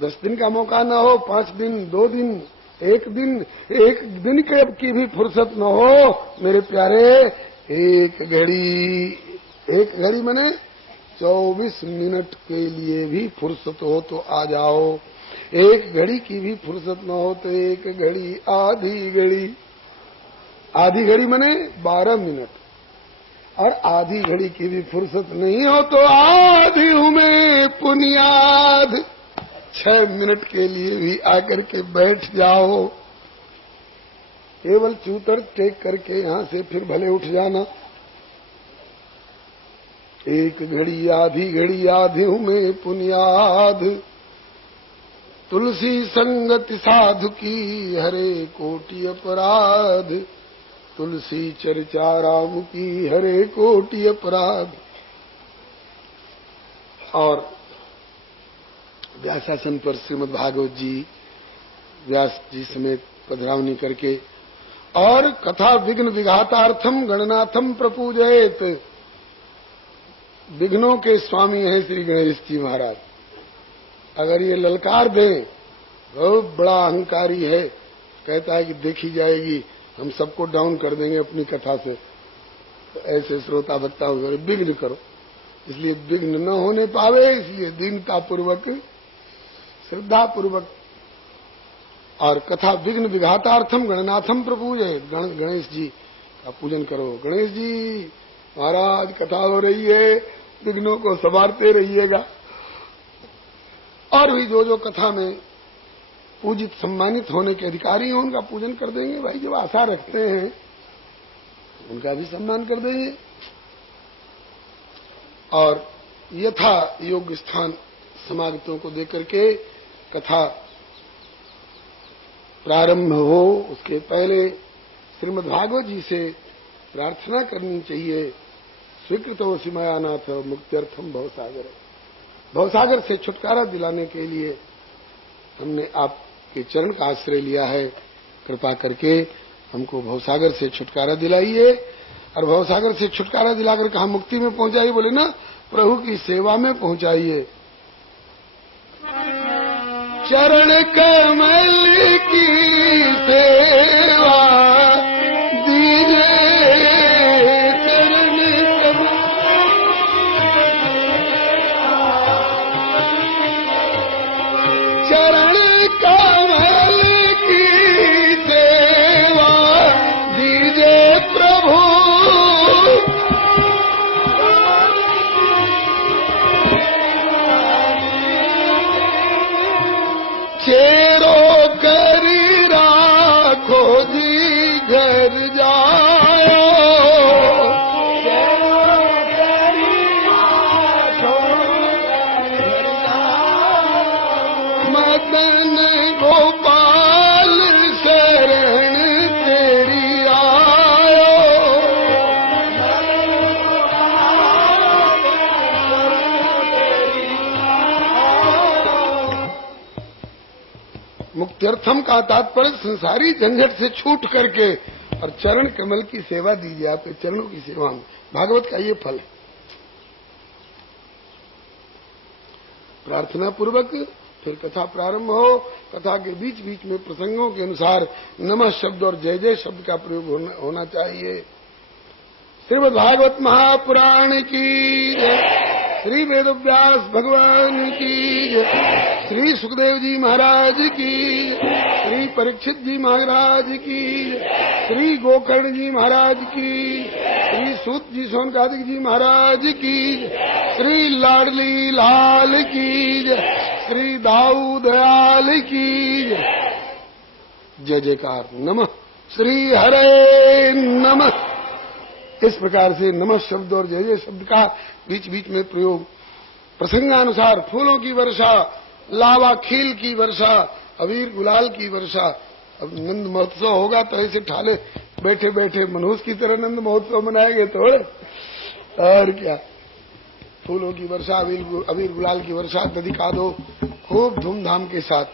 10 दिन का मौका न हो, 5 दिन, 2 दिन, एक दिन की भी फुर्सत न हो मेरे प्यारे, एक घड़ी मने 24 मिनट के लिए भी फुर्सत हो तो आ जाओ। एक घड़ी की भी फुर्सत न हो तो एक घड़ी, आधी घड़ी मने 12 मिनट, और आधी घड़ी की भी फुर्सत नहीं हो तो आधी में पुनियाद 6 मिनट के लिए भी आकर के बैठ जाओ। केवल चूतर टेक करके यहां से फिर भले उठ जाना। एक घड़ी आधी में पुनियाद, तुलसी संगति साधु की हरे कोटि अपराध, तुलसी चर्चा राम की हरे कोटि अपराध। और व्यासासन पर श्रीमद् भागवत जी व्यास जी समेत पधरावनी करके, और कथा विघ्न विघातार्थम गणनाथम प्रपूजयेत। विघ्नों के स्वामी हैं श्री गणेश जी महाराज। अगर ये ललकार दें, बहुत बड़ा अहंकारी है, कहता है कि देखी जाएगी, हम सबको डाउन कर देंगे अपनी कथा से, तो ऐसे श्रोता भक्ता वगैरह विघ्न करो। इसलिए विघ्न न होने पावे, इसलिए दीनता पूर्वक, श्रद्धा पूर्वक, और कथा विघ्न विघातार्थम गणनाथम प्रपूजय, गणेश जी का पूजन करो। गणेश जी महाराज कथा हो रही है, विघ्नों को संवारते रहिएगा। और भी जो कथा में पूजित सम्मानित होने के अधिकारी हैं उनका पूजन कर देंगे। भाई जो आशा रखते हैं उनका भी सम्मान कर देंगे। और यथा योग्य स्थान समागतों को देकर के कथा प्रारंभ हो, उसके पहले श्रीमद् भागवत जी से प्रार्थना करनी चाहिए। स्वीकृतो सिमयानाथ मुक्त्यर्थम भवसागर। भवसागर से छुटकारा दिलाने के लिए हमने आपके चरण का आश्रय लिया है। कृपा करके हमको भवसागर से छुटकारा दिलाइए, और भवसागर से छुटकारा दिलाकर कहाँ मुक्ति में पहुंचाइए, बोले ना, प्रभु की सेवा में पहुंचाइए। चरण कमल की सेवा दीजिए, चरण कमल की सेवा दीजिए प्रभु। चेरो कर राखो जी घर जाओ, मदन गोपाल शरण तेरी आयो। मुक्त्यर्थम का तात्पर्य संसारी झंझट से छूट करके और चरण कमल की सेवा दीजिए। आपके चरणों की सेवा में भागवत का ये फल है। प्रार्थना पूर्वक फिर कथा प्रारंभ हो। कथा के बीच बीच में प्रसंगों के अनुसार नमः शब्द और जय जय शब्द का प्रयोग होना चाहिए। श्रीमद् भागवत महापुराण की जय, श्री वेदव्यास भगवान की जय, श्री सुखदेव जी महाराज की, श्री परीक्षित जी महाराज की, श्री गोकर्ण जी महाराज की, श्री सूत जी सोनकादिक जी महाराज की, श्री लाडली लाल की, श्री दाऊ दयाल की जय जयकार। नमः श्री हरे नमः। इस प्रकार से नमः शब्द और जय जय शब्द का बीच बीच में प्रयोग प्रसंगानुसार फूलों की वर्षा, लावा खील की वर्षा, अबीर गुलाल की वर्षा। अब नंद महोत्सव होगा तो ऐसे ठाले बैठे बैठे मनुष्य की तरह नंद महोत्सव मनाएंगे थोड़े, और क्या। फूलों की वर्षा, अबीर गुलाल की वर्षा दिखा दो खूब धूमधाम के साथ।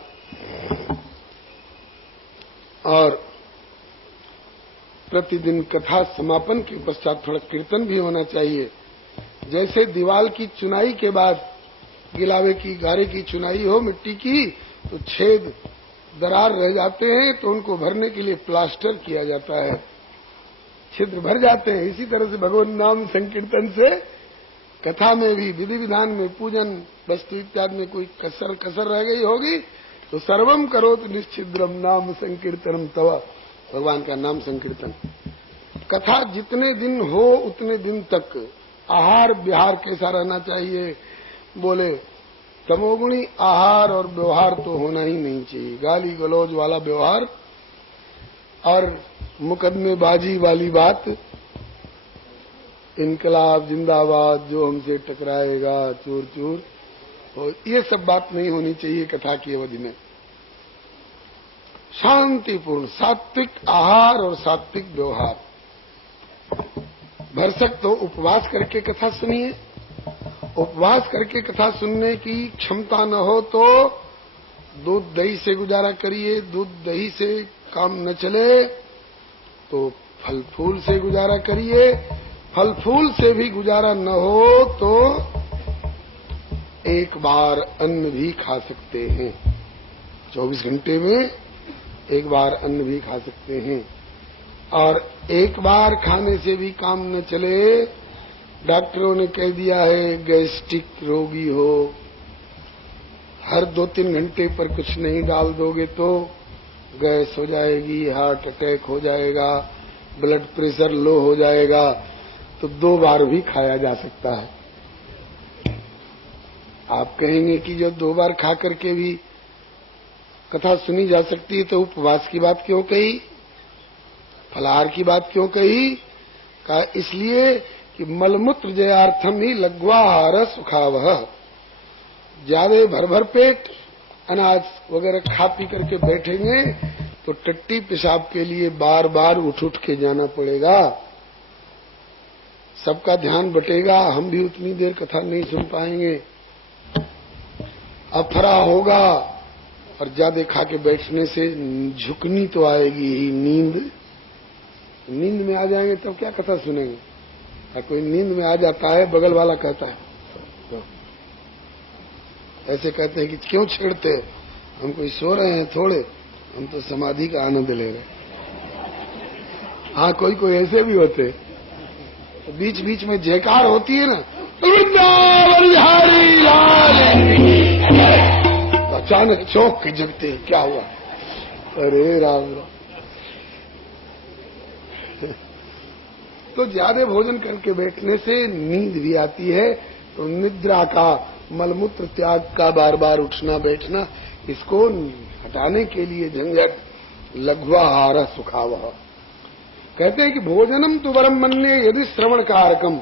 और प्रतिदिन कथा समापन के पश्चात थोड़ा कीर्तन भी होना चाहिए। जैसे दीवाल की चुनाई के बाद गिलावे की गारे की चुनाई हो मिट्टी की तो छेद दरार रह जाते हैं, तो उनको भरने के लिए प्लास्टर किया जाता है, छिद्र भर जाते हैं। इसी तरह से भगवान नाम संकीर्तन से कथा में भी विधि विधान में पूजन वस्तु इत्यादि में कोई कसर रह गई होगी तो सर्वम करोत निश्चिद्रम नाम संकीर्तनम तव, भगवान का नाम संकीर्तन। कथा जितने दिन हो उतने दिन तक आहार विहार कैसा रहना चाहिए? बोले तमोगुणी आहार और व्यवहार तो होना ही नहीं चाहिए। गाली गलौज वाला व्यवहार और मुकदमेबाजी वाली बात, इनकलाब जिंदाबाद, जो हमसे टकराएगा चूर चूर, और ये सब बात नहीं होनी चाहिए कथा की अवधि में। शांतिपूर्ण सात्विक आहार और सात्विक व्यवहार। भरसक तो उपवास करके कथा सुनिए, उपवास करके कथा सुनने की क्षमता न हो तो दूध दही से गुजारा करिए, दूध दही से काम न चले तो फल फूल से गुजारा करिए, फल फूल से भी गुजारा न हो तो एक बार अन्न भी खा सकते हैं, 24 घंटे में एक बार अन्न भी खा सकते हैं। और एक बार खाने से भी काम न चले, डॉक्टरों ने कह दिया है गैस्ट्रिक रोगी हो, हर 2-3 घंटे पर कुछ नहीं डाल दोगे तो गैस हो जाएगी, हार्ट अटैक हो जाएगा, ब्लड प्रेशर लो हो जाएगा, तो 2 बार भी खाया जा सकता है। आप कहेंगे कि जो 2 बार खा करके भी कथा सुनी जा सकती है तो उपवास की बात क्यों कही, फलाहार की बात क्यों कही? कहा इसलिए कि मलमूत्र जयार्थम ही लघ्वाहार सुखावह। ज्यादा भर पेट अनाज वगैरह खा पी करके बैठेंगे तो टट्टी पेशाब के लिए बार बार उठ के जाना पड़ेगा, सबका ध्यान बटेगा, हम भी उतनी देर कथा नहीं सुन पाएंगे, अफरा होगा। और ज्यादा खा के बैठने से झुकनी तो आएगी ही, नींद में आ जाएंगे तब क्या कथा सुनेंगे? और कोई नींद में आ जाता है, बगल वाला कहता है तो ऐसे कहते हैं कि क्यों छेड़ते, हम कोई सो रहे हैं थोड़े, हम तो समाधि का आनंद ले रहे हैं। हाँ कोई कोई ऐसे भी होते, तो बीच बीच में जयकार होती है ना, वृंदावन बिहारी लाल, अचानक चौंक के जगते हैं, क्या हुआ? अरे राम राम। तो ज्यादा भोजन करके बैठने से नींद भी आती है, तो निद्रा का, मलमूत्र त्याग का बार बार उठना बैठना, इसको हटाने के लिए झंझट लघ्वाहार सुखावह। कहते हैं कि भोजनम तो वरम मन्ये यदि श्रवण कारकम,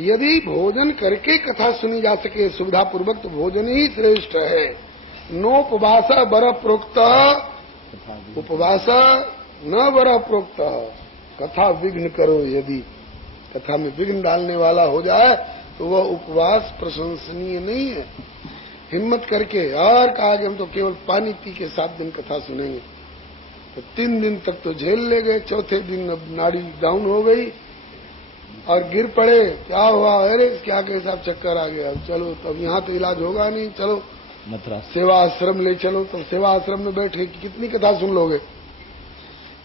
यदि भोजन करके कथा सुनी जा सके सुविधा पूर्वक तो भोजन ही श्रेष्ठ है। नोपवास बर प्रोक्त, उपवास न बर प्रोक्त, कथा विघ्न करो, यदि कथा में विघ्न डालने वाला हो जाए तो वह उपवास प्रशंसनीय नहीं है। हिम्मत करके, और कहा कि हम तो केवल पानी पी के 7 दिन कथा सुनेंगे, तो 3 दिन तक तो झेल ले गए, चौथे दिन अब नाड़ी डाउन हो गई और गिर पड़े, क्या हुआ? अरे क्या के साहब चक्कर आ गया, चलो तब यहाँ तो इलाज होगा नहीं, चलो सेवा आश्रम ले चलो। तब सेवा आश्रम में बैठे कितनी कथा सुन लोगे?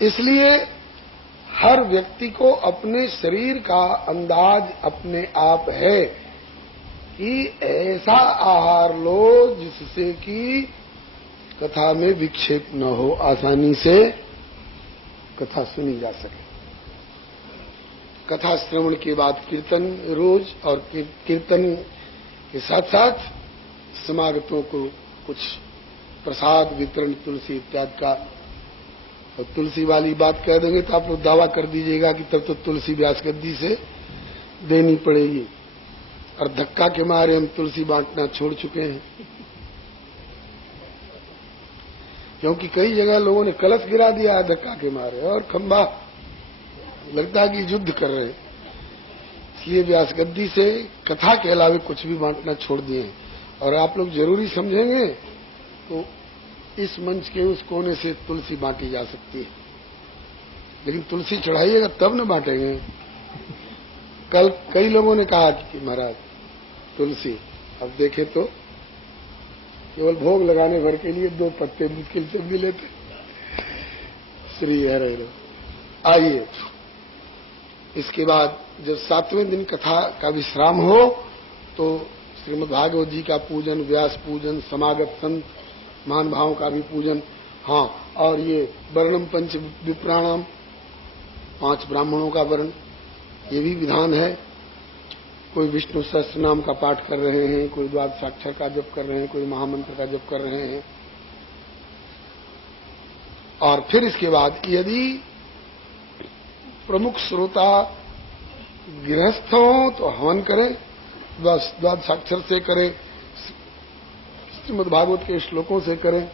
इसलिए हर व्यक्ति को अपने शरीर का अंदाज अपने आप है कि ऐसा आहार लो जिससे कि कथा में विक्षेप न हो, आसानी से कथा सुनी जा सके। कथा श्रवण के बाद कीर्तन रोज, और कीर्तन के साथ साथ समागतों को कुछ प्रसाद वितरण तुलसी इत्यादि का। और तुलसी वाली बात कह देंगे तो आप लोग दावा कर दीजिएगा कि तब तो तुलसी व्यास गद्दी से देनी पड़ेगी, और धक्का के मारे हम तुलसी बांटना छोड़ चुके हैं, क्योंकि कई जगह लोगों ने कलश गिरा दिया है धक्का के मारे, और खंबा लगता है कि युद्ध कर रहे हैं। इसलिए व्यास गद्दी से कथा के अलावे कुछ भी बांटना छोड़ दिए हैं। और आप लोग जरूरी समझेंगे तो इस मंच के उस कोने से तुलसी बांटी जा सकती है, लेकिन तुलसी चढ़ाइएगा तब न बांटेंगे। कल कई लोगों ने कहा कि महाराज तुलसी, अब देखे तो केवल भोग लगाने भर के लिए 2 पत्ते मुश्किल से मिले थे। श्री हरे। आइए, इसके बाद जब 7वें दिन कथा का विश्राम हो तो श्रीमद् भागवत जी का पूजन, व्यास पूजन, समागत संत महानुभावों का भी पूजन। हाँ, और ये वर्णम पंच विप्राणाम, 5 ब्राह्मणों का वर्ण, ये भी विधान है। कोई विष्णु सहस्त्र नाम का पाठ कर रहे हैं, कोई द्वादशाक्षर का जप कर रहे हैं, कोई महामंत्र का जप कर रहे हैं। और फिर इसके बाद यदि प्रमुख श्रोता गृहस्थ हो तो हवन करें, द्वादशाक्षर से करें, श्रीमद् भागवत के श्लोकों से करें,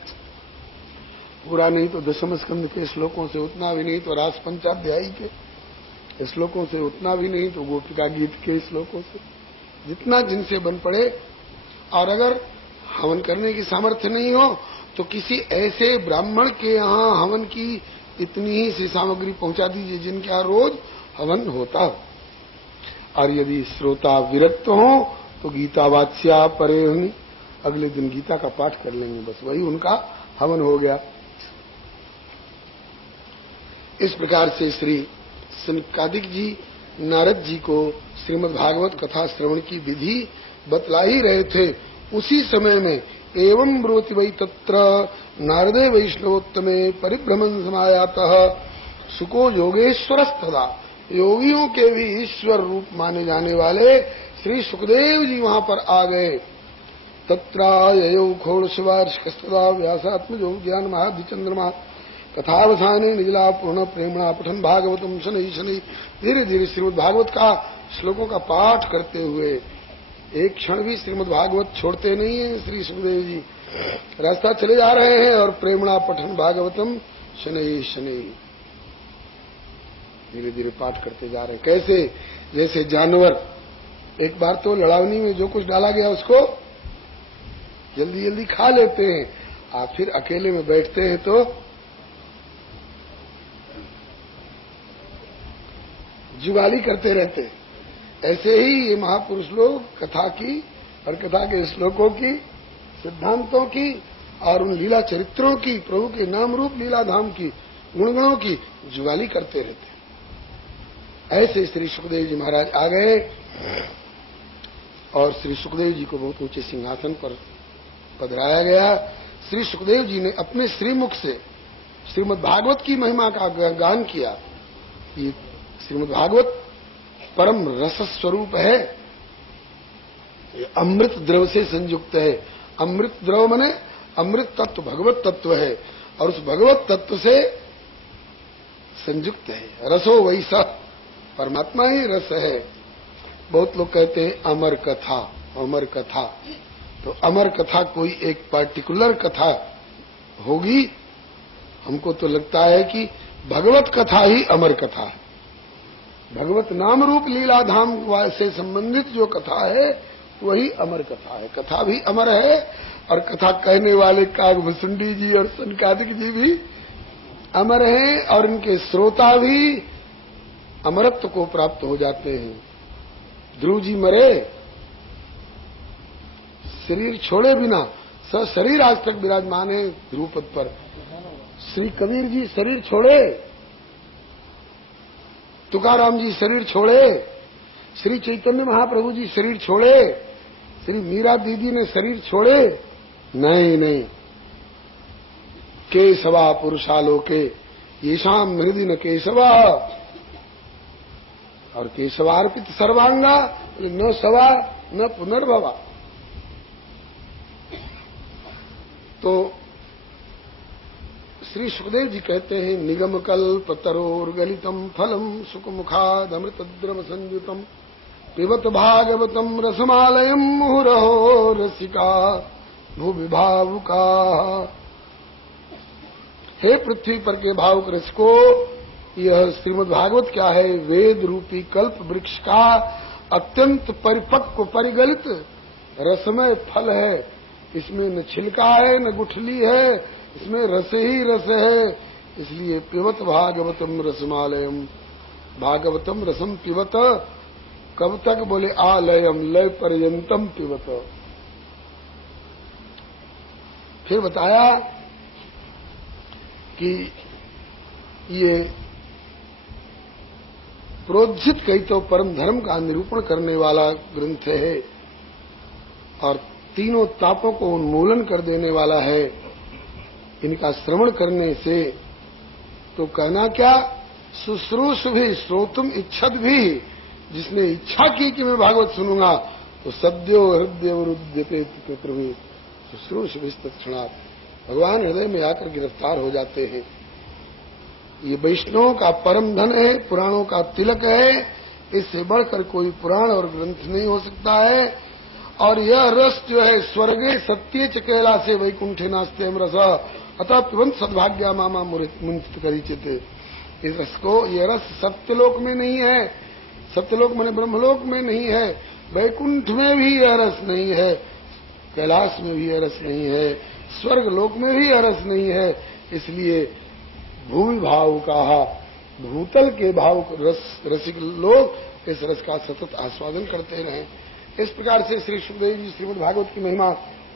पूरा नहीं तो दशम स्कंद के श्लोकों से, उतना भी नहीं तो रास पंचाध्यायी के श्लोकों से, उतना भी नहीं तो गोपिका गीत के श्लोकों से, जितना जिनसे बन पड़े। और अगर हवन करने की सामर्थ्य नहीं हो तो किसी ऐसे ब्राह्मण के यहाँ हवन की इतनी ही सी सामग्री पहुंचा दीजिए जिनके यहाँ रोज हवन होता हो। और यदि श्रोता विरक्त हो तो गीता वाच्या परे, अगले दिन गीता का पाठ कर लेंगे, बस वही उनका हवन हो गया। इस प्रकार से श्री सनकादिक जी नारद जी को श्रीमद् भागवत कथा श्रवण की विधि बतला ही रहे थे। उसी समय में एवं ब्रोति वै तत्र नारदे वैष्णवोत्तमे परिभ्रमण समायातः सुको योगेश्वरस्तदा, योगियों के भी ईश्वर रूप माने जाने वाले श्री सुखदेव जी वहां पर आ गए। तत्राययौ खोड़शवार्षकस्तदा व्यासात्मजो ज्ञान महाधिचंद्रमा कथावसाने निजला पूर्ण प्रेमणा पठन भागवतम शनै शनै। धीरे धीरे श्रीमद् भागवत का श्लोकों का पाठ करते हुए एक क्षण भी श्रीमद् भागवत छोड़ते नहीं है श्री सुखदेव जी। रास्ता चले जा रहे हैं और प्रेमणा पठन भागवतम शनै शनै, धीरे धीरे पाठ करते जा रहे हैं। कैसे? जैसे जानवर एक बार तो लड़ावनी में जो कुछ डाला गया उसको जल्दी जल्दी खा लेते हैं, आप फिर अकेले में बैठते हैं तो जुगाली करते रहते हैं। ऐसे ही ये महापुरुष लोग कथा की और कथा के श्लोकों की, सिद्धांतों की और उन लीला चरित्रों की, प्रभु के नाम रूप लीला धाम की, गुणगणों की जुगाली करते रहते। ऐसे श्री सुखदेव जी महाराज आ गए और श्री सुखदेव जी को बहुत ऊंचे सिंहासन पर पधराया गया। श्री सुखदेव जी ने अपने श्रीमुख से श्रीमद् भागवत की महिमा का गान किया। ये श्रीमद् भागवत परम रस स्वरूप है, अमृत द्रव से संयुक्त है। अमृत द्रव माने अमृत तत्व भगवत तत्व है और उस भगवत तत्व से संयुक्त है। रसो वैसा, परमात्मा ही रस है। बहुत लोग कहते हैं अमर कथा, अमर कथा, तो अमर कथा कोई एक पार्टिकुलर कथा होगी। हमको तो लगता है कि भगवत कथा ही अमर कथा है। भगवत नाम रूप लीला धाम से संबंधित जो कथा है वही अमर कथा है। कथा भी अमर है और कथा कहने वाले कागभुसुंडी जी और सनकादिक जी भी अमर हैं और इनके श्रोता भी अमरत्व को प्राप्त हो जाते हैं। ध्रुव जी मरे, शरीर छोड़े बिना शरीर आज तक विराजमान है ध्रुव पद पर। श्री कबीर जी शरीर छोड़े, तुकाराम जी शरीर छोड़े, श्री चैतन्य महाप्रभु जी शरीर छोड़े, श्री मीरा दीदी ने शरीर छोड़े, नहीं, केशवा पुरुषालोके येषाम हृदि न केशवा, और केशवार्पित सर्वांगा न सवा न पुनर्भवा। तो श्री सुखदेव जी कहते हैं निगम कल्प तरोर्गलितम फलम सुखमुखाद अमृत द्रव संयुतम पिबत भागवतम रसमालयम मुहुरहो रसिका भूवि भावुका। हे पृथ्वी पर के भावुक रसिको, यह श्रीमद् भागवत क्या है? वेद रूपी कल्प वृक्ष का अत्यंत परिपक्व परिगलित रसमय फल है। इसमें न छिलका है न गुठली है, इसमें रस ही रस है। इसलिए पिबत भागवतम रसमालयम, भागवतम रसम पिबत, कब तक? बोले आलयम लय पर्यंतम पिबत, फिर बताया कि ये प्रोज्झित कही तो परम धर्म का निरूपण करने वाला ग्रंथ है और तीनों तापों को उन्मूलन कर देने वाला है। इनका श्रवण करने से तो कहना क्या, शुश्रूष भी श्रोतुम इच्छत भी, जिसने इच्छा की कि मैं भागवत सुनूंगा तो सद्यो हृदय रुद्यपेत पितृभि शुश्रूष विस्तक्षणात्, भगवान हृदय में आकर गिरफ्तार हो जाते हैं। ये वैष्णवों का परम धन है, पुराणों का तिलक है, इससे बढ़कर कोई पुराण और ग्रंथ नहीं हो सकता है। और यह रस जो है स्वर्गे सत्य च कैलासे वैकुंठे नास्ते रस अतः पिबंत सद्भाग्या मामा मुंचित करीचित। इस रस को, यह रस सत्यलोक में नहीं है, सत्यलोक माने ब्रह्मलोक में नहीं है, वैकुंठ में भी यह रस नहीं है, कैलाश में भी यह रस नहीं है, स्वर्ग लोक में भी यह रस नहीं है। इसलिए भूमि भाव कहा, भूतल के भाव रसिक लोग इस रस का सतत आस्वादन करते रहे। इस प्रकार से श्री सुखदेव जी श्रीमद् भागवत की महिमा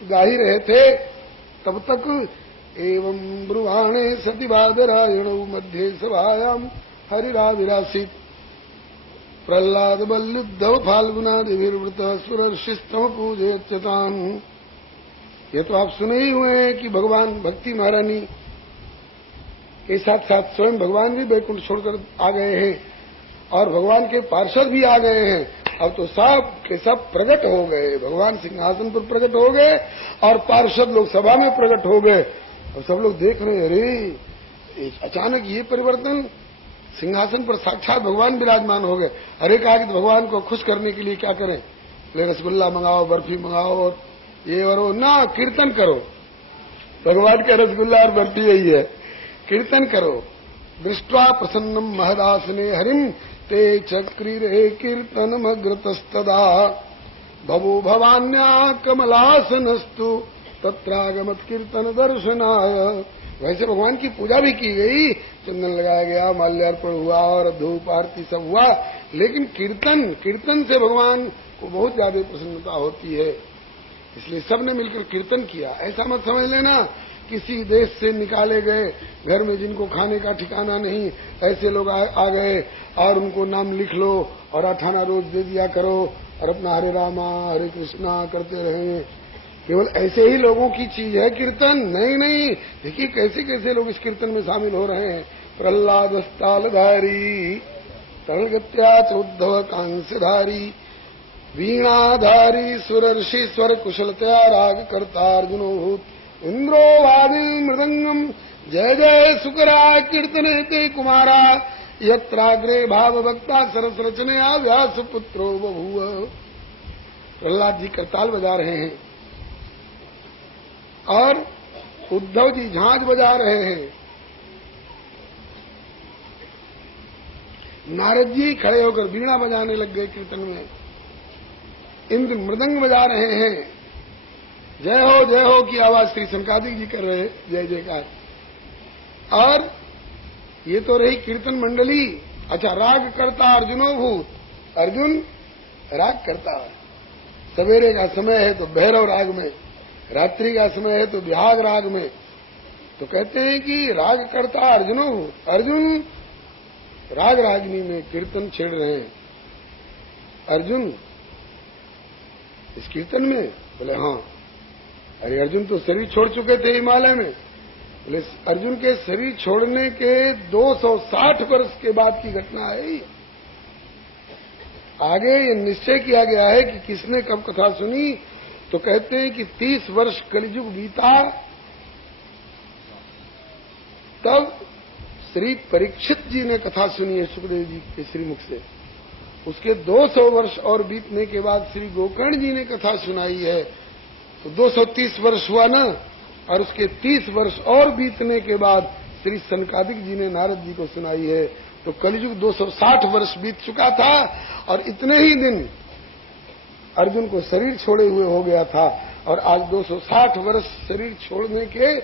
गा ही रहे थे। तब तक एवं ब्रुवाणे सतिवादरायण मध्य सभायाम हरिराविरासित प्रहलाद बल्लुद्धव फाल्गुनादिर्वृत सुरर्षिस्तम पूजयत्यतान। ये तो आप सुने ही हुए हैं कि भगवान भक्ति महारानी के साथ साथ स्वयं भगवान भी बैकुंठ छोड़कर आ गए हैं और भगवान के पार्षद भी आ गए हैं। अब तो सब के सब प्रकट हो गए, भगवान सिंहासन पर प्रकट हो गए और पार्षद लोग सभा में प्रकट हो गए। और सब लोग देख रहे हैं, अरे अचानक ये परिवर्तन, सिंहासन पर साक्षात भगवान विराजमान हो गए। अरे कहा कि भगवान को खुश करने के लिए क्या करें, बोले रसगुल्ला मंगाओ, बर्फी मंगाओ और ये और वो, ना कीर्तन करो। भगवान का रसगुल्ला और बर्फी यही है, कीर्तन करो। दृष्ट्वा प्रसन्नम महदासने हरिम ते चक्रीरे कीर्तनमग्रतस्तदा भवो भवान्या कमलासनस्तु तत्रागमत कीर्तन दर्शनाय। वैसे भगवान की पूजा भी की गई, चंदन लगाया गया, माल्यार्पण हुआ और धूप आरती सब हुआ, लेकिन कीर्तन से भगवान को बहुत ज्यादा प्रसन्नता होती है। इसलिए सबने मिलकर कीर्तन किया। ऐसा मत समझ लेना किसी देश से निकाले गए, घर में जिनको खाने का ठिकाना नहीं, ऐसे लोग आ गए और उनको नाम लिख लो और 8 आना रोज दे दिया करो और अपना हरे रामा हरे कृष्णा करते रहे। केवल ऐसे ही लोगों की चीज है कीर्तन, नहीं। देखिए कैसे कैसे लोग इस कीर्तन में शामिल हो रहे हैं। प्रहलाद तालधारी तरणगत्या उद्धव कांस्यधारी वीणाधारी सुरर्षि स्वर कुशलतया राग करता अर्जुनोभूत इंद्रो वादी मृदंगम जय जय सुकरा कीर्तने ते कुमारा यत्राग्रे भाव भक्ता सरस रचनया व्यास पुत्रो बभूव। प्रहलाद जी करताल बजा रहे हैं और उद्धव जी झांझ बजा रहे हैं, नारद जी खड़े होकर वीणा बजाने लग गए कीर्तन में, इंद्र मृदंग बजा रहे हैं, जय हो की आवाज श्री संकादिक जी कर रहे हैं, जय जयकार। और ये तो रही कीर्तन मंडली। अच्छा, राग करता अर्जुनोभूत, अर्जुन राग करता है। सवेरे का समय है तो भैरव राग में, रात्रि का समय है तो विहाग राग में। तो कहते हैं कि राग करता अर्जुनोभूत, अर्जुन राग रागिनी में कीर्तन छेड़ रहे हैं। अर्जुन इस कीर्तन में, बोले हाँ। अरे अर्जुन तो शरीर छोड़ चुके थे हिमालय में। बोले अर्जुन के शरीर छोड़ने के 260 वर्ष के बाद की घटना है। आगे ये निश्चय किया गया है कि किसने कब कथा सुनी, तो कहते हैं कि 30 वर्ष कलियुग बीता, तब श्री परीक्षित जी ने कथा सुनी है सुखदेव जी के श्रीमुख से। उसके 200 वर्ष और बीतने के बाद श्री गोकर्ण जी ने कथा सुनाई है, तो 230 वर्ष हुआ ना। और उसके 30 वर्ष और बीतने के बाद श्री सनकादिक जी ने नारद जी को सुनाई है। तो कलियुग 260 वर्ष बीत चुका था और इतने ही दिन अर्जुन को शरीर छोड़े हुए हो गया था। और आज 260 वर्ष शरीर छोड़ने के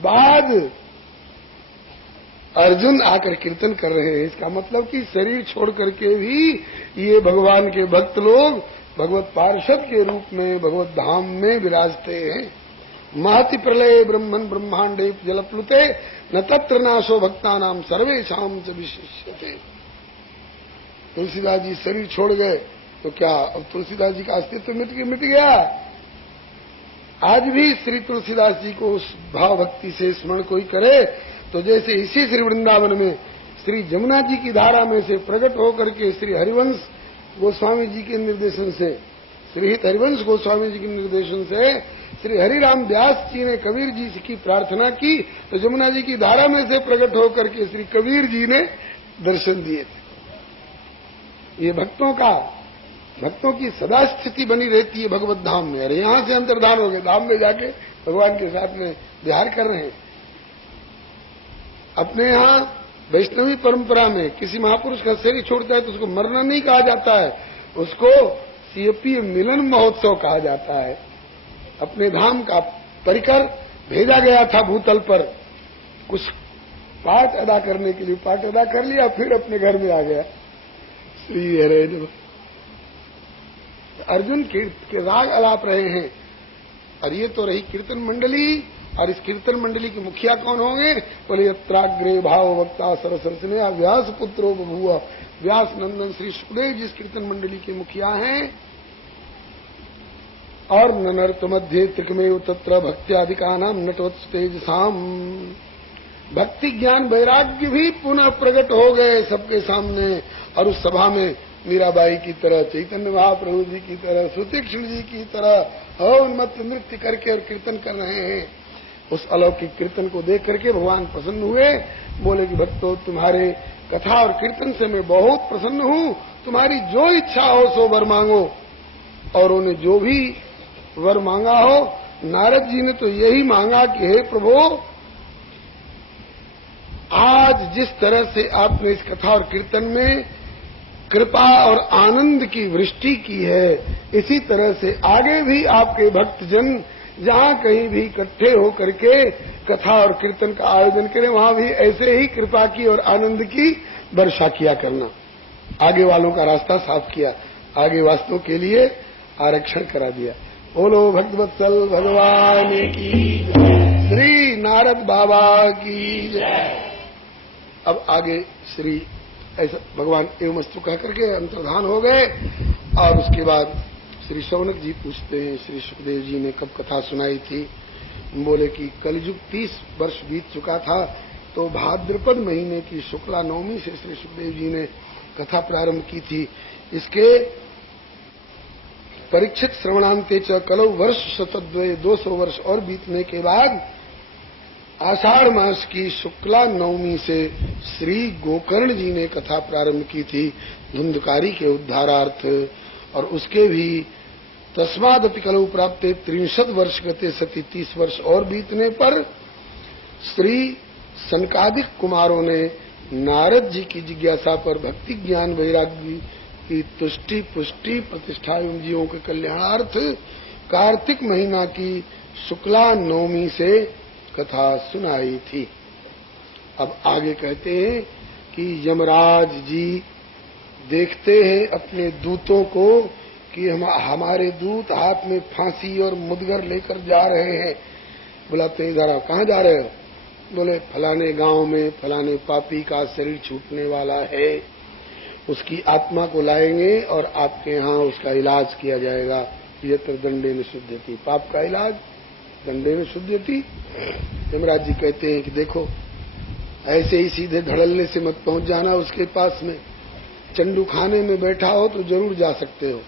बाद अर्जुन आकर कीर्तन कर रहे हैं। इसका मतलब कि शरीर छोड़ करके भी ये भगवान के भक्त लोग भगवत पार्षद के रूप में भगवत धाम में विराजते हैं। महति प्रलय ब्रह्मन ब्रह्मांडे जलप्लुते न तत्र नाशो भक्तानाम सर्वेषाम च विशिष्यते। तुलसीदास जी शरीर छोड़ गए तो क्या अब तुलसीदास जी का अस्तित्व मिट गया? आज भी श्री तुलसीदास जी को उस भाव भक्ति से स्मरण कोई करे तो जैसे इसी श्री वृंदावन में श्री जमुना जी की धारा में से प्रकट होकर के श्री हरिवंश गोस्वामी जी के निर्देशन से, श्री हरिवंश गोस्वामी जी के निर्देशन से श्री हरिराम व्यास जी ने कबीर जी की प्रार्थना की तो जमुना जी की धारा में से प्रकट होकर के श्री कबीर जी ने दर्शन दिए थे। ये भक्तों की सदा स्थिति बनी रहती है भगवत धाम में। अरे यहां से अंतर्धान हो गए, धाम में जाके भगवान के साथ में विहार कर रहे हैं। अपने यहाँ वैष्णवी परंपरा में किसी महापुरुष का शरीर छोड़ता है तो उसको मरना नहीं कहा जाता है, उसको सीएपी मिलन महोत्सव कहा जाता है। अपने धाम का परिकर भेजा गया था भूतल पर कुछ पाठ अदा करने के लिए, पाठ अदा कर लिया फिर अपने घर में आ गया। श्री हरे अर्जुन के राग अलाप रहे हैं और ये तो रही कीर्तन मंडली। और इस कीर्तन मंडली के मुखिया कौन होंगे? बोले यत्राग्रे भाव वक्ता सरसरसने व्यास पुत्रो बभूव। व्यास नंदन श्री सुखदेव जी इस कीर्तन मंडली के मुखिया हैं। और ननर्त मध्य त्रिकमेव तत्र भक्त्याधिकानाम नटोत्तेजसाम। भक्ति ज्ञान वैराग्य भी पुनः प्रकट हो गए सबके सामने। और उस सभा में मीराबाई की तरह, चैतन्य महाप्रभु जी की तरह, सुतीक्ष्ण जी की तरह उन्मत्त नृत्य करके और कीर्तन कर रहे हैं। उस अलौकिक कीर्तन को देख करके भगवान प्रसन्न हुए। बोले कि भक्तों, तुम्हारे कथा और कीर्तन से मैं बहुत प्रसन्न हूँ, तुम्हारी जो इच्छा हो सो वर मांगो। और उन्हें जो भी वर मांगा हो, नारद जी ने तो यही मांगा कि हे प्रभु, आज जिस तरह से आपने इस कथा और कीर्तन में कृपा और आनंद की वृष्टि की है, इसी तरह से आगे भी आपके भक्तजन जहां कहीं भी इकट्ठे होकर के कथा और कीर्तन का आयोजन करें, वहां भी ऐसे ही कृपा की और आनंद की वर्षा किया करना। आगे वालों का रास्ता साफ किया, आगे वास्तव के लिए आरक्षण करा दिया। बोलो भक्तवत्सल भगवान की, श्री नारद बाबा की जय। अब आगे श्री ऐसा भगवान एवं अस्तु कह करके अंतर्धान हो गए। और उसके बाद श्री शौनक जी पूछते हैं, श्री सुखदेव जी ने कब कथा सुनाई थी? बोले कि कलयुग 30 वर्ष बीत चुका था, तो भाद्रपद महीने की शुक्ला नवमी से श्री सुखदेव जी ने कथा प्रारंभ की थी। इसके परीक्षित श्रवणांते च कलौ वर्ष शतद्वय 200 वर्ष और बीतने के बाद आषाढ़ मास की शुक्ला नवमी से श्री गोकर्ण जी ने कथा प्रारंभ की थी धुंधकारी के उद्धारार्थ। और उसके भी तस्मादपि कलौ प्राप्ते 63 वर्ष गते सती 30 वर्ष और बीतने पर श्री सनकादिक कुमारों ने नारद जी की जिज्ञासा पर भक्ति ज्ञान वैराग्य की तुष्टि पुष्टि प्रतिष्ठा एवं जीवों के कल्याणार्थ कार्तिक महीना की शुक्ला नवमी से कथा सुनाई थी। अब आगे कहते हैं कि यमराज जी देखते हैं अपने दूतों को कि हमारे दूत हाथ में फांसी और मुदगर लेकर जा रहे हैं। बुलाते इधर आओ, कहाँ जा रहे हो? बोले फलाने गांव में फलाने पापी का शरीर छूटने वाला है, उसकी आत्मा को लाएंगे और आपके यहाँ उसका इलाज किया जाएगा। यत्र दंडेन शुद्धति, पाप का इलाज दंडेन शुद्धति। यमराज जी कहते हैं कि देखो, ऐसे ही सीधे धड़ल्ले से मत पहुंच जाना उसके पास में। चंडू खाने में बैठा हो तो जरूर जा सकते हो,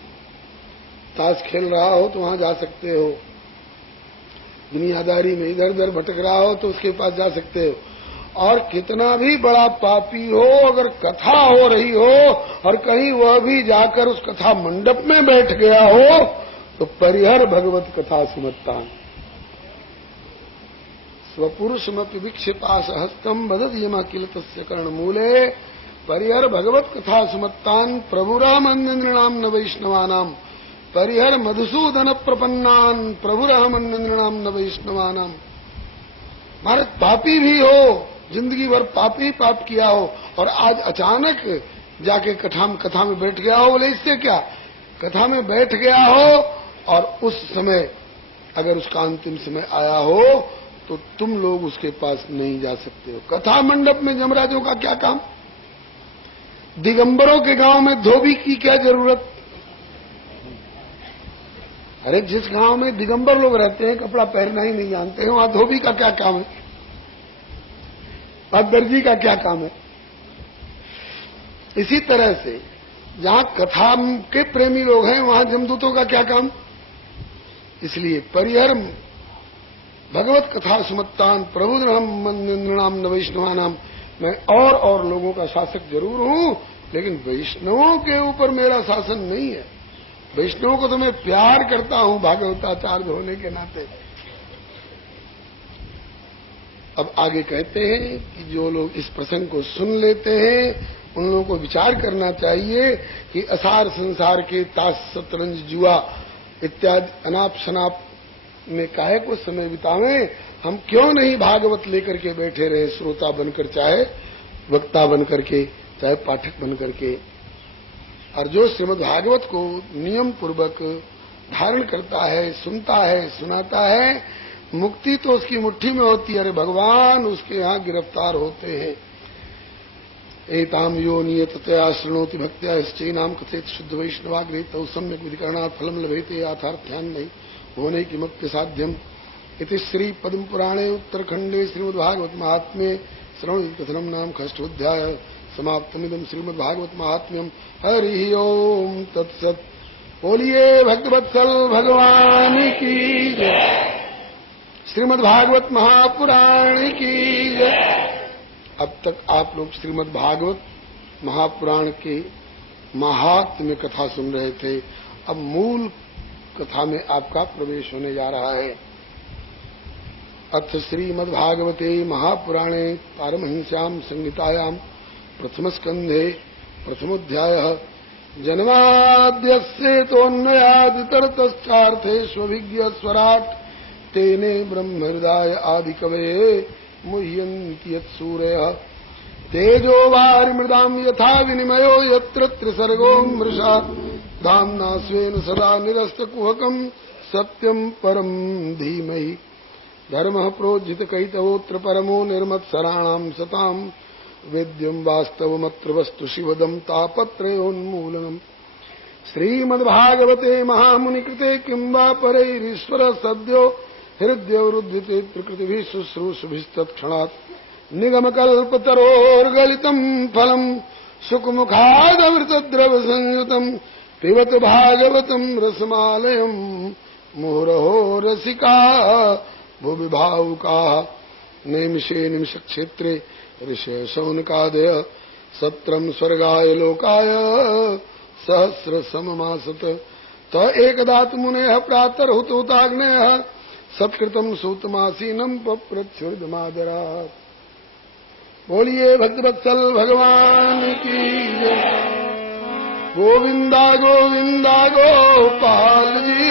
ताश खेल रहा हो तो वहां जा सकते हो, दुनियादारी में इधर उधर भटक रहा हो तो उसके पास जा सकते हो। और कितना भी बड़ा पापी हो, अगर कथा हो रही हो और कहीं वह भी जाकर उस कथा मंडप में बैठ गया हो तो परिहर भगवत कथा सुमत्ता स्वपुरुषमपि विक्षेपास हस्तम बदत यमा किल तस्य कर्ण मूले परिहर भगवत कथा सुमत्तान प्रभुरामन्यनृणाम न वैष्णवानाम परिहर मधुसूदन प्रपन्नान प्रभुरामन्यनृणाम न वैष्णवानाम। भारत पापी भी हो, जिंदगी भर पापी पाप किया हो और आज अचानक जाके कथा में बैठ गया हो, बोले इससे क्या? कथा में बैठ गया हो और उस समय अगर उसका अंतिम समय आया हो तो तुम लोग उसके पास नहीं जा सकते हो। कथा मंडप में यमराजों का क्या काम? दिगंबरों के गांव में धोबी की क्या जरूरत? अरे जिस गांव में दिगंबर लोग रहते हैं, कपड़ा पहनना ही नहीं जानते हैं, वहां धोबी का क्या काम है? और दर्जी का क्या काम है? इसी तरह से जहां कथा के प्रेमी लोग हैं, वहां जमदूतों का क्या काम? इसलिए परिहर भगवत कथा सुमत्तान प्रभु नृणाम न वैष्णवानाम, मैं और लोगों का शासक जरूर हूं, लेकिन वैष्णवों के ऊपर मेरा शासन नहीं है। वैष्णवों को तो मैं प्यार करता हूं भागवताचार्य होने के नाते। अब आगे कहते हैं कि जो लोग इस प्रसंग को सुन लेते हैं उन लोगों को विचार करना चाहिए कि असार संसार के ताश शतरंज जुआ इत्यादि अनाप शनाप में काहे को समय बितावें, हम क्यों नहीं भागवत लेकर के बैठे रहे, श्रोता बनकर, चाहे वक्ता बनकर के, चाहे पाठक बनकर के। और जो श्रीमद् भागवत को नियम पूर्वक धारण करता है, सुनता है, सुनाता है, मुक्ति तो उसकी मुट्ठी में होती है। अरे भगवान उसके यहाँ गिरफ्तार होते हैं। एताम यो नियततया शृणोति भक्त्या श्चैनाम कथेत शुद्ध वैष्णवाग्रे तौ सम्यक विधिकरणात् फलम लभेते याथार्थ्यान नहीं होने की मुक्ति साध्यम। इति श्री पद्म पुराणे उत्तरखंडे श्रीमद् भागवत महात्म्ये श्रवण कथनम नाम षष्ठोऽध्याय समाप्तमिदं श्रीमद् भागवत महात्म्यम। हरि ओम तत्सत। बोलिए भक्तवत्सल भगवान की जय। श्रीमद् भागवत महापुराण की जय। अब तक आप लोग श्रीमद् भागवत महापुराण के महात्म्य कथा सुन रहे थे। अब मूल कथा में आपका प्रवेश होने जा रहा है। अथ श्रीमद् भागवते महापुराणे पारमहंस्याम संहितायाम प्रथम स्कंधे प्रथमोध्यायः जन्माद्यस्य तोन्नयादितरतश्चार्थेष्वभिज्ञ स्वराट् तेने ब्रह्म हृदय आदिकवये मुह्यन्ति यत्सूरयः तेजो वारिमृदां यथा विनिमयो यत्र त्रिसर्गो मृषा धाम्ना स्वेन सदा निरस्तकुहकं सत्यं परं धीमहि धर्मः प्रोज्झितकैतवोऽत्र परमो निर्मत्सराणां सतां वेद्यं वास्तवमत्र वस्तु शिवदं तापत्रयोन्मूलनम्। श्रीमद्भागवते महामुनिकृते किं वा परैरीश्वर सद्यो हृद्यवरुद्धिते प्रकृतिभिः शुश्रूषुभिस्तत्क्षणात् निगमकल्पतरोर्गलितं फलं सुखमुखादमृतद्रवसंयुतं पिबत भागवतं रसमालयं मुहुरहो रसिका भुवि भावुकाः नैमिषे निमिषक्षेत्रे ऋषयशौनकादय सत्रं स्वर्गाय लोकाय सहस्रसममासत त एकदातु मुनेः प्रातर्हुतहुताग्नेयः सत्कृतं सूतमासीनं पप्रच्छुर्दमादरात्। बोलिए भक्तवत्सल भगवान की जय। गोविंदा गोविंदा गोपाल जी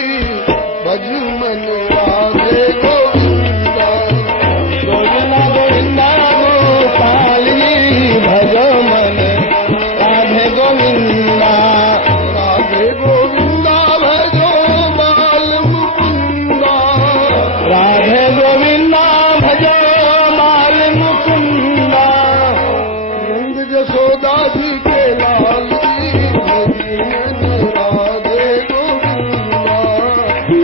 भज मन राधे गोविंदा। गोविंदा गोविंदा गोपाल जी भज मन राधे गोविंदा। राधे गोविंदा भजो बाल मुकुंदा। राधे गोविंदा भजो बाल मुकुंदा। नंद जसोदा जी के लाल जी भज मन राधे गोविंदा।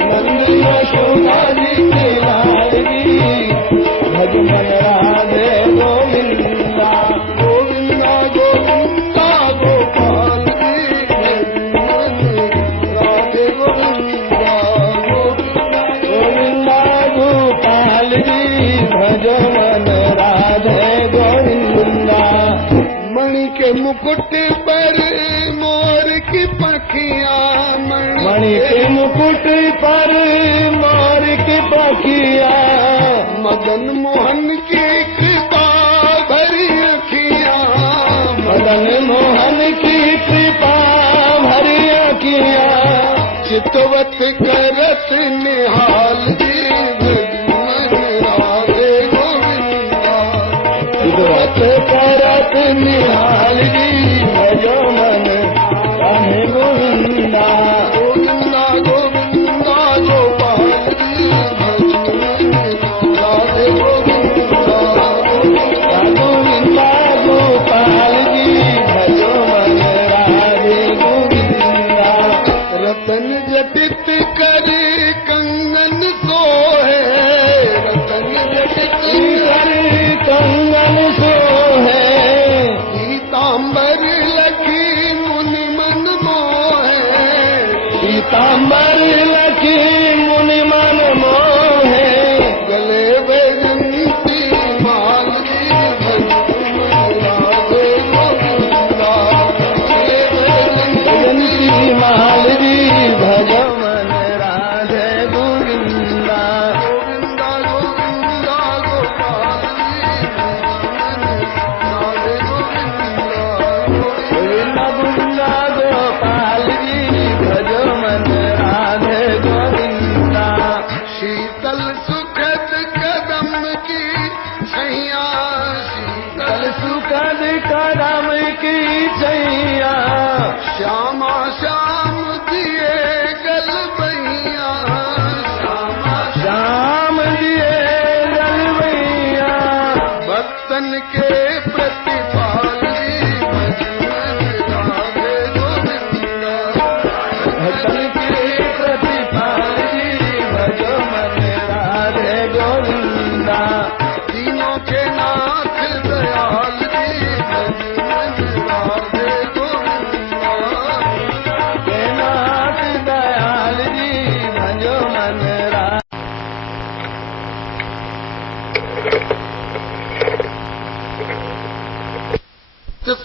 नंद यशोदा जी के लाल जी भज मन राधे गोविंदा। गोविंदा गोविंदा गोपाल जी भज मन राधे गोविंदा। गोविंदा गोपाल जी भज मन राधे गोविंदा। मणि के मुकुट पर मोर की पखियां। मणि के मुकुट पर मोर की पखियां। मदन मोहन की कृपा भरी अखियां। मदन मोहन की कृपा भरी अखियां। चितवत करत निहाल जी भज मन राधे गोविंदा। चितवत करत निहाल जी भज मन राधे गोविंदा। गोविंदा गोविंदा गोपाल जी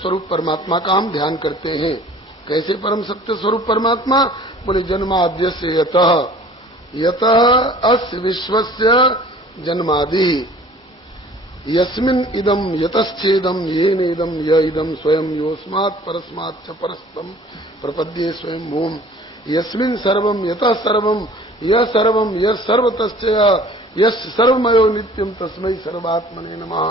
स्वरूप परमात्मा का हम ध्यान करते हैं। कैसे परम सत्य स्वरूप परमात्मा? बोले जन्माद्यस्य यतः अस्य विश्वस्य जन्मादि यस्मिन् इदं यतश्चेदं येन इदं य इदं स्वयं योस्मात् परस्मात् च परस्तम प्रपद्ये स्वयं भूम यस्मिन् सर्वं यतः सर्वं यः सर्वं यः सर्वतश्च यस्य सर्वमयो नित्यं तस्मै सर्वात्मने नमः।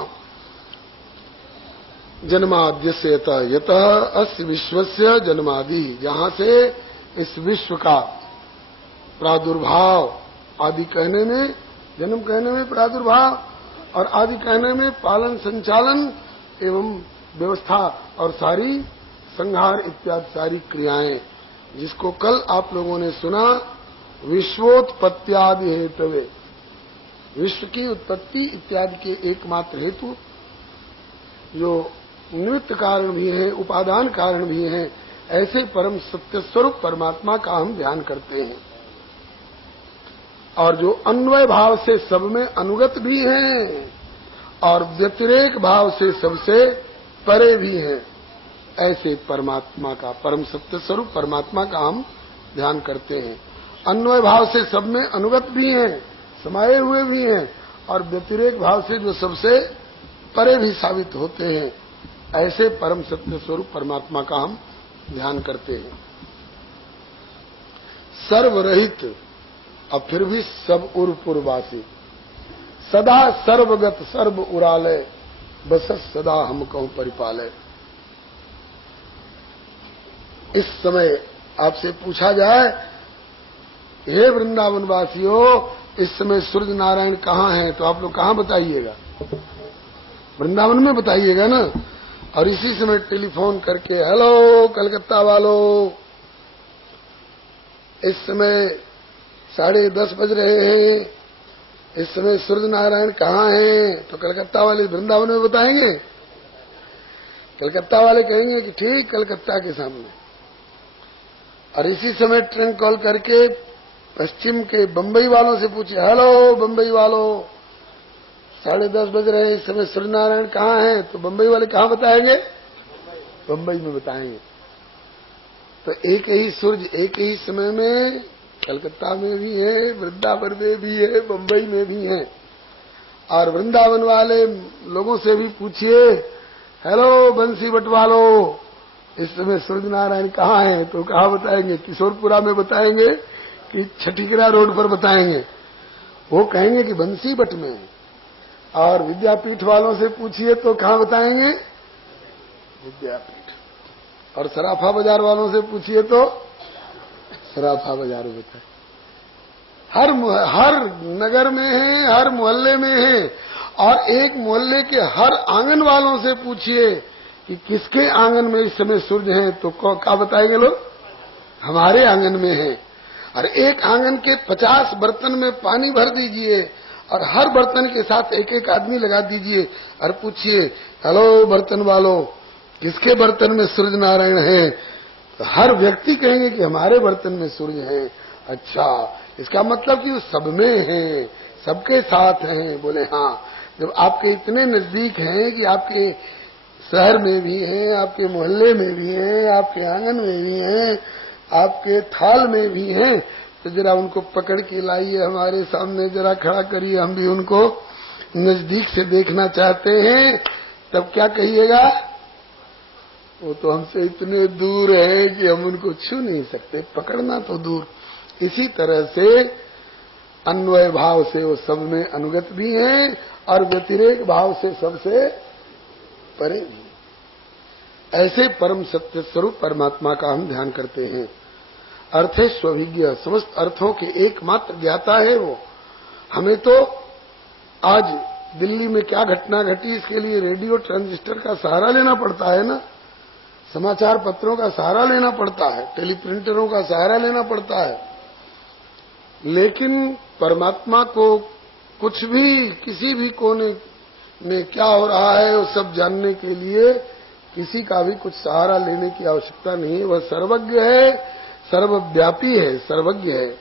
जन्माद्यस्य यतः अस्य विश्वस्य जन्मादि, जहां से इस विश्व का प्रादुर्भाव, आदि कहने में, जन्म कहने में प्रादुर्भाव और आदि कहने में पालन संचालन एवं व्यवस्था और सारी संहार इत्यादि सारी क्रियाएं, जिसको कल आप लोगों ने सुना विश्वोत्पत्त्यादि हेतवे, विश्व की उत्पत्ति इत्यादि के एकमात्र हेतु जो निमित्त कारण भी है, उपादान कारण भी है, ऐसे परम सत्य स्वरूप परमात्मा का हम ध्यान करते हैं। और जो अन्वय भाव से सब में अनुगत भी हैं और व्यतिरेक भाव से सबसे परे भी हैं, ऐसे परमात्मा का, परम सत्य स्वरूप परमात्मा का हम ध्यान करते हैं। अन्वय भाव से सब में अनुगत भी हैं, समाये हुए भी हैं, और व्यतिरेक भाव से जो सबसे परे भी साबित होते हैं, ऐसे परम सत्य स्वरूप परमात्मा का हम ध्यान करते हैं। सर्वरहित और फिर भी सब उर्पुरवासी, सदा सर्वगत सर्व उरालय, बसस सदा हम कहूं परिपालय। इस समय आपसे पूछा जाए, हे वृंदावन वासियों, इस समय सूर्य नारायण कहाँ हैं, तो आप लोग कहाँ बताइएगा? वृंदावन में बताइएगा ना। और इसी समय टेलीफोन करके, हेलो कलकत्ता वालों, इस समय 10:30 बज रहे हैं, इस समय सूर्य नारायण कहाँ हैं, तो कलकत्ता वाले वृंदावन में बताएंगे। कलकत्ता वाले कहेंगे कि ठीक कलकत्ता के सामने। और इसी समय ट्रंक कॉल करके पश्चिम के बंबई वालों से पूछे, हेलो बंबई वालों, 10:30 बज रहे हैं, इस समय सूर्य नारायण कहाँ हैं, तो बंबई वाले कहाँ बताएंगे? बंबई में बताएंगे। तो एक ही सूर्य एक ही समय में कलकत्ता में भी है, वृंदावन में भी है, बंबई में भी है। और वृंदावन वाले लोगों से भी पूछिए, हेलो बंसी बट वालों, इस समय सूर्य नारायण कहाँ हैं, तो कहाँ बताएंगे? किशोरपुरा में बताएंगे कि छठीकरा रोड पर बताएंगे? वो कहेंगे कि बंसी बट में। और विद्यापीठ वालों से पूछिए तो कहाँ बताएंगे? विद्यापीठ। और सराफा बाजार वालों से पूछिए तो सराफा बाजार बताए। हर नगर में है, हर मोहल्ले में है। और एक मोहल्ले के हर आंगन वालों से पूछिए कि किसके आंगन में इस समय सूर्य हैं, तो क्या बताएंगे लोग? हमारे आंगन में है। और एक आंगन के 50 बर्तन में पानी भर दीजिए और हर बर्तन के साथ एक एक आदमी लगा दीजिए और पूछिए, हेलो बर्तन वालों, किसके बर्तन में सूर्य नारायण हैं? तो हर व्यक्ति कहेंगे कि हमारे बर्तन में सूर्य हैं। अच्छा, इसका मतलब कि वो सब में हैं, सबके साथ हैं। बोले हाँ, जब आपके इतने नजदीक हैं कि आपके शहर में भी हैं, आपके मोहल्ले में भी हैं, आपके आंगन में भी हैं, आपके थाल में भी हैं, तो जरा उनको पकड़ के लाइए, हमारे सामने जरा खड़ा करिए, हम भी उनको नजदीक से देखना चाहते हैं। तब क्या कहिएगा? वो तो हमसे इतने दूर है कि हम उनको छू नहीं सकते, पकड़ना तो दूर। इसी तरह से अन्वय भाव से वो सब में अनुगत भी हैं और व्यतिरेक भाव से सबसे परे भी। ऐसे परम सत्य स्वरूप परमात्मा का हम ध्यान करते हैं। अर्थे स्वभिज्ञ, समस्त अर्थों के एकमात्र ज्ञाता है वो। हमें तो आज दिल्ली में क्या घटना घटी, इसके लिए रेडियो ट्रांजिस्टर का सहारा लेना पड़ता है ना, समाचार पत्रों का सहारा लेना पड़ता है, टेलीप्रिंटरों का सहारा लेना पड़ता है। लेकिन परमात्मा को कुछ भी, किसी भी कोने में क्या हो रहा है वो सब जानने के लिए किसी का भी कुछ सहारा लेने की आवश्यकता नहीं है। वह सर्वज्ञ है, सर्वव्यापी है, सर्वज्ञ है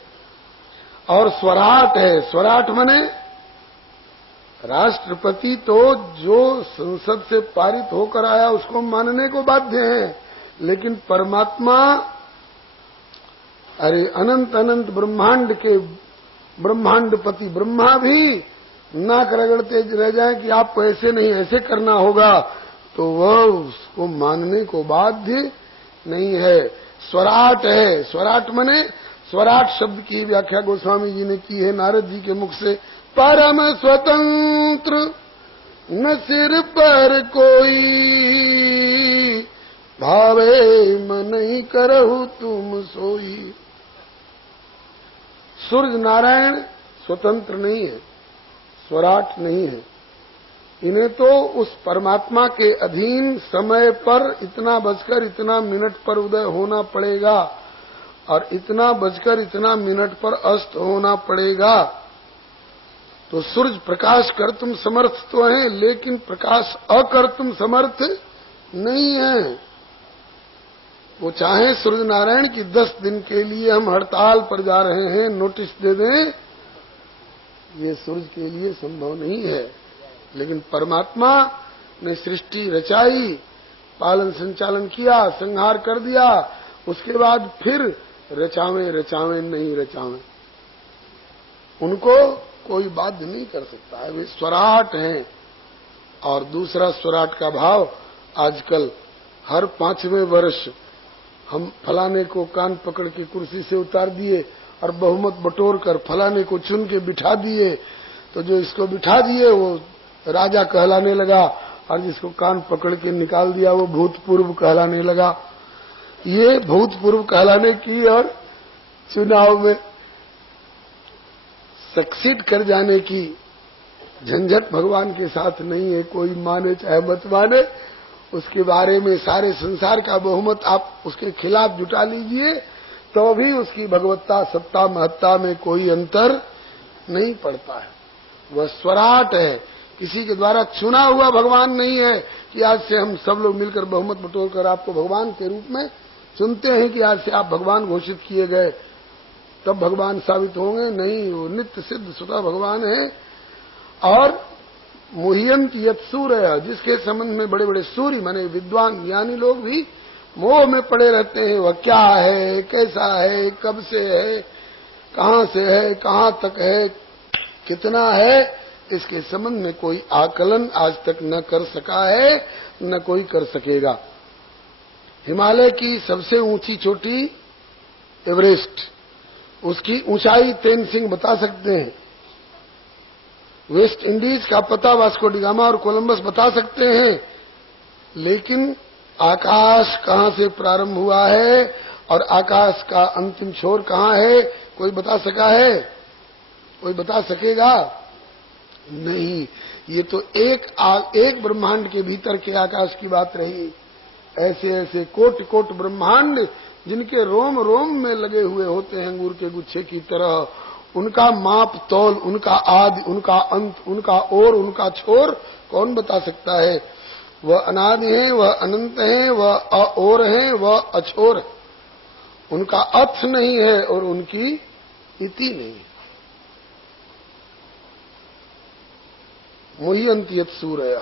और स्वराट है। स्वराट माने राष्ट्रपति तो जो संसद से पारित होकर आया उसको मानने को बाध्य है, लेकिन परमात्मा अरे अनंत अनंत ब्रह्मांड के ब्रह्मांडपति ब्रह्मा भी नाक रगड़ते रह जाए कि आपको ऐसे नहीं ऐसे करना होगा, तो वह उसको मानने को बाध्य नहीं है। स्वराट है, स्वराट मने स्वराट शब्द की व्याख्या गोस्वामी जी ने की है नारद जी के मुख से। परम स्वतंत्र न सिर पर कोई, भावे मन ही करहु तुम सोई। सूर्य नारायण स्वतंत्र नहीं है, स्वराट नहीं है, इन्हें तो उस परमात्मा के अधीन समय पर इतना बजकर इतना मिनट पर उदय होना पड़ेगा और इतना बजकर इतना मिनट पर अस्त होना पड़ेगा। तो सूर्य प्रकाश कर तुम समर्थ तो हैं, लेकिन प्रकाश अकर तुम समर्थ नहीं है। वो चाहे सूर्य नारायण की 10 दिन के लिए हम हड़ताल पर जा रहे हैं नोटिस दे दें, ये सूर्य के लिए संभव नहीं है। लेकिन परमात्मा ने सृष्टि रचाई, पालन संचालन किया, संहार कर दिया, उसके बाद फिर रचावे रचावे नहीं रचावे, उनको कोई बाध्य नहीं कर सकता है। वे स्वराट हैं। और दूसरा स्वराट का भाव आजकल हर 5वें वर्ष हम फलाने को कान पकड़ के कुर्सी से उतार दिए और बहुमत बटोर कर फलाने को चुन के बिठा दिए, तो जो इसको बिठा दिए वो राजा कहलाने लगा और जिसको कान पकड़ के निकाल दिया वो भूतपूर्व कहलाने लगा। ये भूतपूर्व कहलाने की और चुनाव में सक्सीड कर जाने की झंझट भगवान के साथ नहीं है। कोई माने चाहे मत माने, उसके बारे में सारे संसार का बहुमत आप उसके खिलाफ जुटा लीजिए तो भी उसकी भगवत्ता सत्ता महत्ता में कोई अंतर नहीं पड़ता है। वह स्वराट है, किसी के द्वारा चुना हुआ भगवान नहीं है कि आज से हम सब लोग मिलकर बहुमत बटोर कर आपको भगवान के रूप में चुनते हैं कि आज से आप भगवान घोषित किए गए तब भगवान साबित होंगे। नहीं, वो नित्य सिद्ध स्वतः भगवान है। और मुह्यंत यत् सूर्य, जिसके संबंध में बड़े बड़े सूर्य माने विद्वान ज्ञानी लोग भी मोह में पड़े रहते हैं। वह क्या है, कैसा है, कब से है, कहां से है, कहां तक है, कितना है, इसके संबंध में कोई आकलन आज तक न कर सका है, न कोई कर सकेगा। हिमालय की सबसे ऊंची चोटी एवरेस्ट, उसकी ऊंचाई तेनसिंह बता सकते हैं। वेस्ट इंडीज का पता वास्को डी गामा और कोलंबस बता सकते हैं, लेकिन आकाश कहां से प्रारंभ हुआ है और आकाश का अंतिम छोर कहां है, कोई बता सका है? कोई बता सकेगा? नहीं। ये तो एक ब्रह्मांड के भीतर के आकाश की बात रही। ऐसे ऐसे कोटि कोटि ब्रह्मांड जिनके रोम रोम में लगे हुए होते हैं अंगूर के गुच्छे की तरह, उनका माप तौल, उनका आदि, उनका अंत, उनका ओर, उनका छोर कौन बता सकता है? वह अनादि है, वह अनंत है, वह अओर है, वह अछोर। उनका अथ नहीं है और उनकी इति नहीं। मुह्यंत यत् सूरय।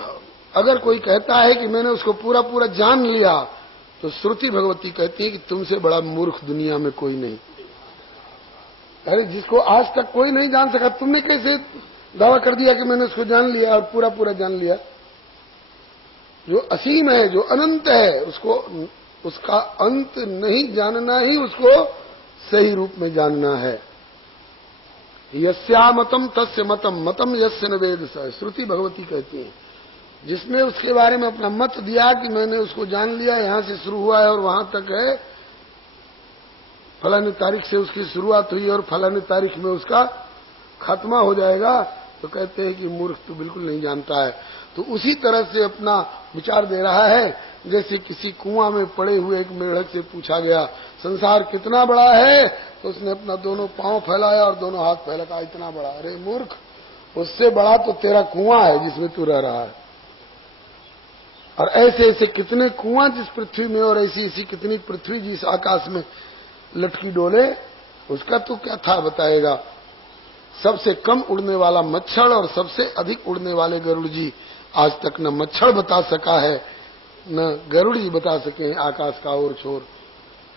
अगर कोई कहता है कि मैंने उसको पूरा पूरा जान लिया, तो श्रुति भगवती कहती है कि तुमसे बड़ा मूर्ख दुनिया में कोई नहीं। अरे जिसको आज तक कोई नहीं जान सका, तुमने कैसे दावा कर दिया कि मैंने उसको जान लिया और पूरा पूरा जान लिया? जो असीम है, जो अनंत है, उसको उसका अंत नहीं जानना ही उसको सही रूप में जानना है। यस्या मतम तस्य मतम, मतम यस्य न वेद स। श्रुति भगवती कहती है, जिसने उसके बारे में अपना मत दिया कि मैंने उसको जान लिया, यहां से शुरू हुआ है और वहां तक है, फलानी तारीख से उसकी शुरुआत हुई और फलानी तारीख में उसका खात्मा हो जाएगा, तो कहते हैं कि मूर्ख तो बिल्कुल नहीं जानता है। तो उसी तरह से अपना विचार दे रहा है, जैसे किसी कुआं में पड़े हुए एक मेढक से पूछा गया संसार कितना बड़ा है, तो उसने अपना दोनों पांव फैलाया और दोनों हाथ फैला, कहा इतना बड़ा। अरे मूर्ख, उससे बड़ा तो तेरा कुआं है जिसमें तू रह रहा है। और ऐसे ऐसे कितने कुआं जिस पृथ्वी में, और ऐसी ऐसी कितनी पृथ्वी जिस आकाश में लटकी डोले, उसका तो क्या था बताएगा। सबसे कम उड़ने वाला मच्छर और सबसे अधिक उड़ने वाले गरुड़ जी, आज तक न मच्छर बता सका है न गरुड़ जी बता सके हैं आकाश का और छोर।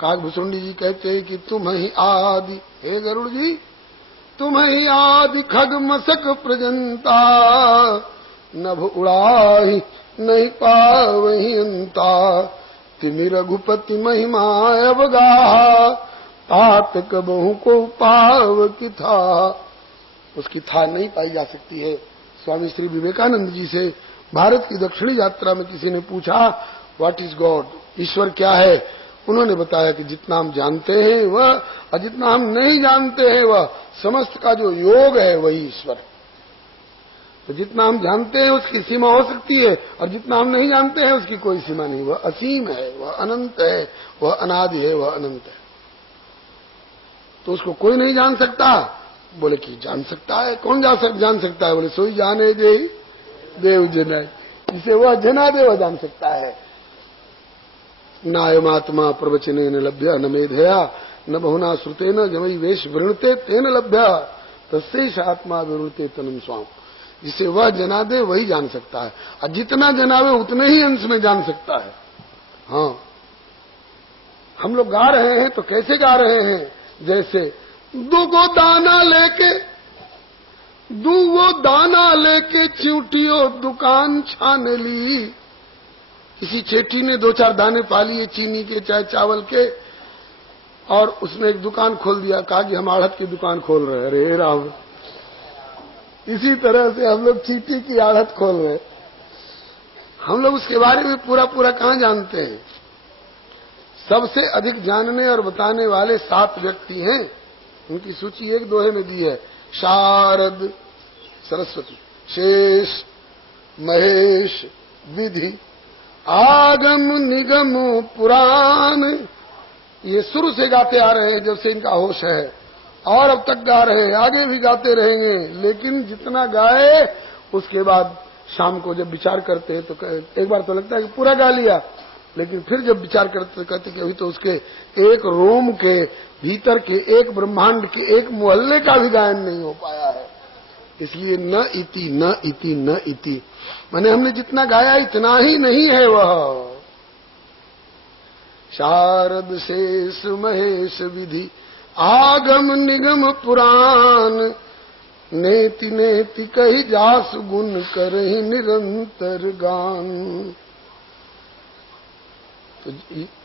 काकभुसुंडी जी कहते हैं कि तुम ही आदि, हे गरुड़ जी तुम ही आदि खग मसक प्रजंता, नभ उड़ाही नहीं पावही अंता, तिमि रघुपति महिमा अवगाहा, तात कबहू को पाव की था। उसकी था नहीं पाई जा सकती है। स्वामी श्री विवेकानंद जी से भारत की दक्षिणी यात्रा में किसी ने पूछा व्हाट इज गॉड, ईश्वर क्या है? उन्होंने बताया कि जितना हम जानते हैं वह, और जितना हम नहीं जानते हैं वह, समस्त का जो योग है वही ईश्वर। तो जितना हम जानते हैं उसकी सीमा हो सकती है, और जितना हम नहीं जानते हैं उसकी कोई सीमा नहीं। वह असीम है, वह अनंत है, वह अनादि है, वह अनंत है। तो उसको कोई नहीं जान सकता। बोले कि जान सकता है। कौन जान सकता है? बोले सोई जाने दे देव जना, जिसे वह जना दे वह जान सकता है। नायमात्मा प्रवचने न लभ्य न मेधया न बहुना श्रुते न जमई वेश वृणते तेन लभ्य तस्सेष आत्मा विवृते तनुम स्वाम। जिसे वह जना दे वही जान सकता है, और जितना जनावे उतने ही अंश में जान सकता है। हाँ, हम लोग गा रहे हैं तो कैसे गा रहे हैं? जैसे दूगो दाना लेके चिंटियो दुकान छान ली। किसी चेटी ने 2-4 दाने पा लिए चीनी के चाहे चावल के, और उसने एक दुकान खोल दिया, कहा कि हम आढ़त की दुकान खोल रहे हैं। अरे राम, इसी तरह से हम लोग चीटी की आढ़त खोल रहे हैं। हम लोग उसके बारे में पूरा कहां जानते हैं? सबसे अधिक जानने और बताने वाले 7 व्यक्ति हैं। उनकी सूची एक दोहे में दी है। शारद सरस्वती, शेष, महेश, विधि, आगम निगम पुराण। ये शुरू से गाते आ रहे हैं जब से इनका होश है, और अब तक गा रहे हैं, आगे भी गाते रहेंगे। लेकिन जितना गाए उसके बाद शाम को जब विचार करते हैं तो एक बार तो लगता है कि पूरा गा लिया, लेकिन फिर जब विचार करते कहते कि अभी तो उसके एक रोम के भीतर के, एक ब्रह्मांड के, एक मोहल्ले का भी गायन नहीं हो पाया है। इसलिए न इति न इति न इति, माने हमने जितना गाया इतना ही नहीं है वह। शारद शेष महेश विधि आगम निगम पुराण, नेति नेति कही जास गुण करहि निरंतर गान। तो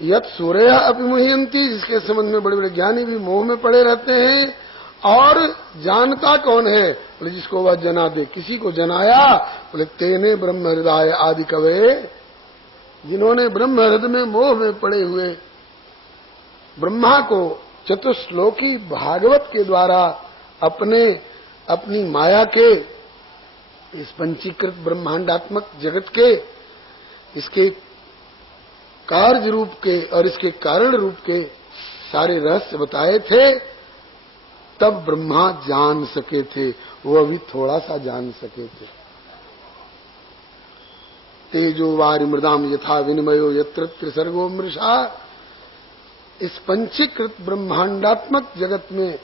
यत सूर्य अभिमुह्यंती, जिसके संबंध में बड़े बड़े ज्ञानी भी मोह में पड़े रहते हैं। और जानता कौन है? बोले जिसको वह जना दे। किसी को जनाया? बोले तेने ब्रह्म हृदय आदि कवे, जिन्होंने ब्रह्म हृदय में मोह में पड़े हुए ब्रह्मा को चतुश्लोकी भागवत के द्वारा अपनी माया के, इस पंचीकृत ब्रह्मांडात्मक जगत के, इसके कार्य रूप के और इसके कारण रूप के सारे रहस्य बताए थे, तब ब्रह्मा जान सके थे। वो अभी थोड़ा सा जान सके थे। तेजो वारि मृदाम यथा विनिमयो यत्र त्रिसर्गो मृषा। इस पंचीकृत ब्रह्मांडात्मक जगत में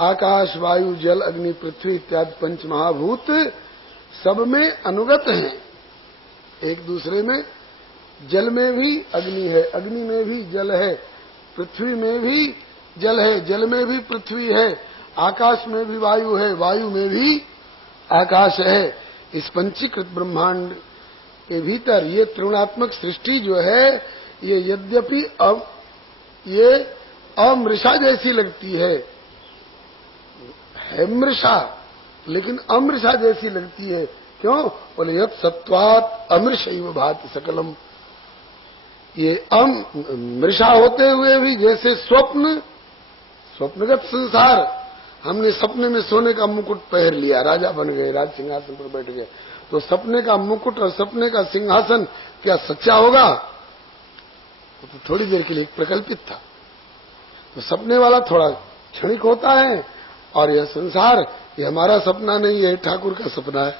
आकाश, वायु, जल, अग्नि, पृथ्वी इत्यादि पंच महाभूत सब में अनुगत हैं एक दूसरे में। जल में भी अग्नि है, अग्नि में भी जल है, पृथ्वी में भी जल है, जल में भी पृथ्वी है, आकाश में भी वायु है, वायु में भी आकाश है। इस पंचीकृत ब्रह्मांड के भीतर ये त्रिगुणात्मक सृष्टि जो है, ये यद्यपि अब ये अमृषा जैसी लगती है मृषा, लेकिन अमृषा जैसी लगती है। क्यों? बोले यत् सत्वात् अमृषैव भाति सकलम। ये मृषा होते हुए भी जैसे स्वप्नगत संसार, हमने सपने में सोने का मुकुट पहन लिया, राजा बन गए, राज सिंहासन पर बैठ गए, तो सपने का मुकुट और सपने का सिंहासन क्या सच्चा होगा? तो थोड़ी देर के लिए प्रकल्पित था। तो सपने वाला थोड़ा क्षणिक होता है, और यह संसार ये हमारा सपना नहीं है, ठाकुर का सपना है।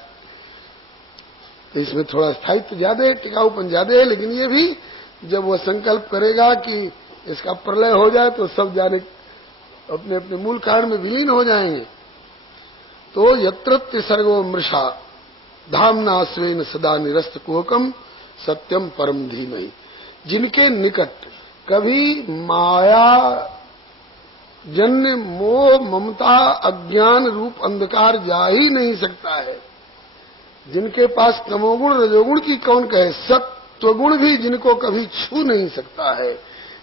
तो इसमें थोड़ा स्थायित्व ज्यादा है, टिकाऊपन ज्यादा है। लेकिन ये भी जब वह संकल्प करेगा कि इसका प्रलय हो जाए तो सब जाने अपने अपने मूल कारण में विलीन हो जाएंगे। तो यत्र सर्गो मृषा धामना स्वेन सदा निरस्त कुहकम सत्यम परम धीमहि। जिनके निकट कभी माया जन्य मोह ममता अज्ञान रूप अंधकार जा ही नहीं सकता है, जिनके पास तमोगुण रजोगुण की कौन कहे, सत्वगुण भी जिनको कभी छू नहीं सकता है,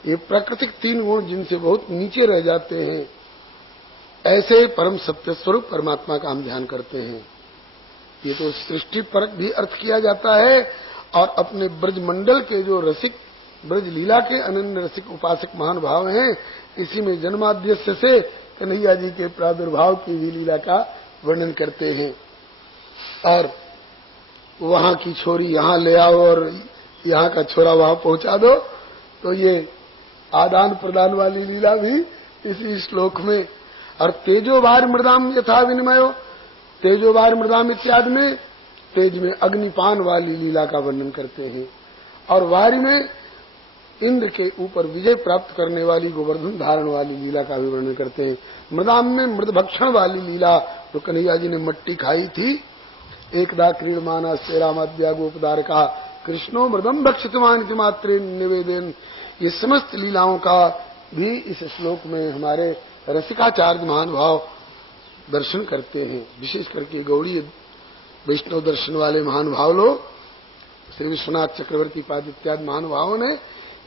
ये प्राकृतिक 3 गुण जिनसे बहुत नीचे रह जाते हैं, ऐसे परम सत्य स्वरूप परमात्मा का हम ध्यान करते हैं। ये तो सृष्टि परक भी अर्थ किया जाता है, और अपने ब्रज मंडल के जो रसिक, ब्रज लीला के अनन्य रसिक उपासक महान भाव हैं, इसी में जन्माद्यस्य से कन्हैया जी के प्रादुर्भाव की भी लीला का वर्णन करते हैं। और वहां की छोरी यहां ले आओ और यहां का छोरा वहां पहुंचा दो, तो ये आदान प्रदान वाली लीला भी इसी श्लोक में। और तेजोवार मृदाम यथा विनिमयो, तेजोवार मृदाम इत्यादि में तेज में अग्निपान वाली लीला का वर्णन करते हैं, और वारी में इंद्र के ऊपर विजय प्राप्त करने वाली गोवर्धन धारण वाली लीला का भी वर्णन करते हैं। मृदाम में मृद भक्षण वाली लीला, तो कन्हैया जी ने मट्टी खाई थी, एकदा क्रीडमाना से रामाद्या गोपदार का कृष्णो मृदम भक्षितवान इति मात्रे निवेदन। ये समस्त लीलाओं का भी इस श्लोक में हमारे रसिकाचार्य महान भाव दर्शन करते हैं। विशेष करके गौड़ी वैष्णव दर्शन वाले महान भाव लोग, श्री विश्वनाथ चक्रवर्ती पाद इत्यादि महान भावों ने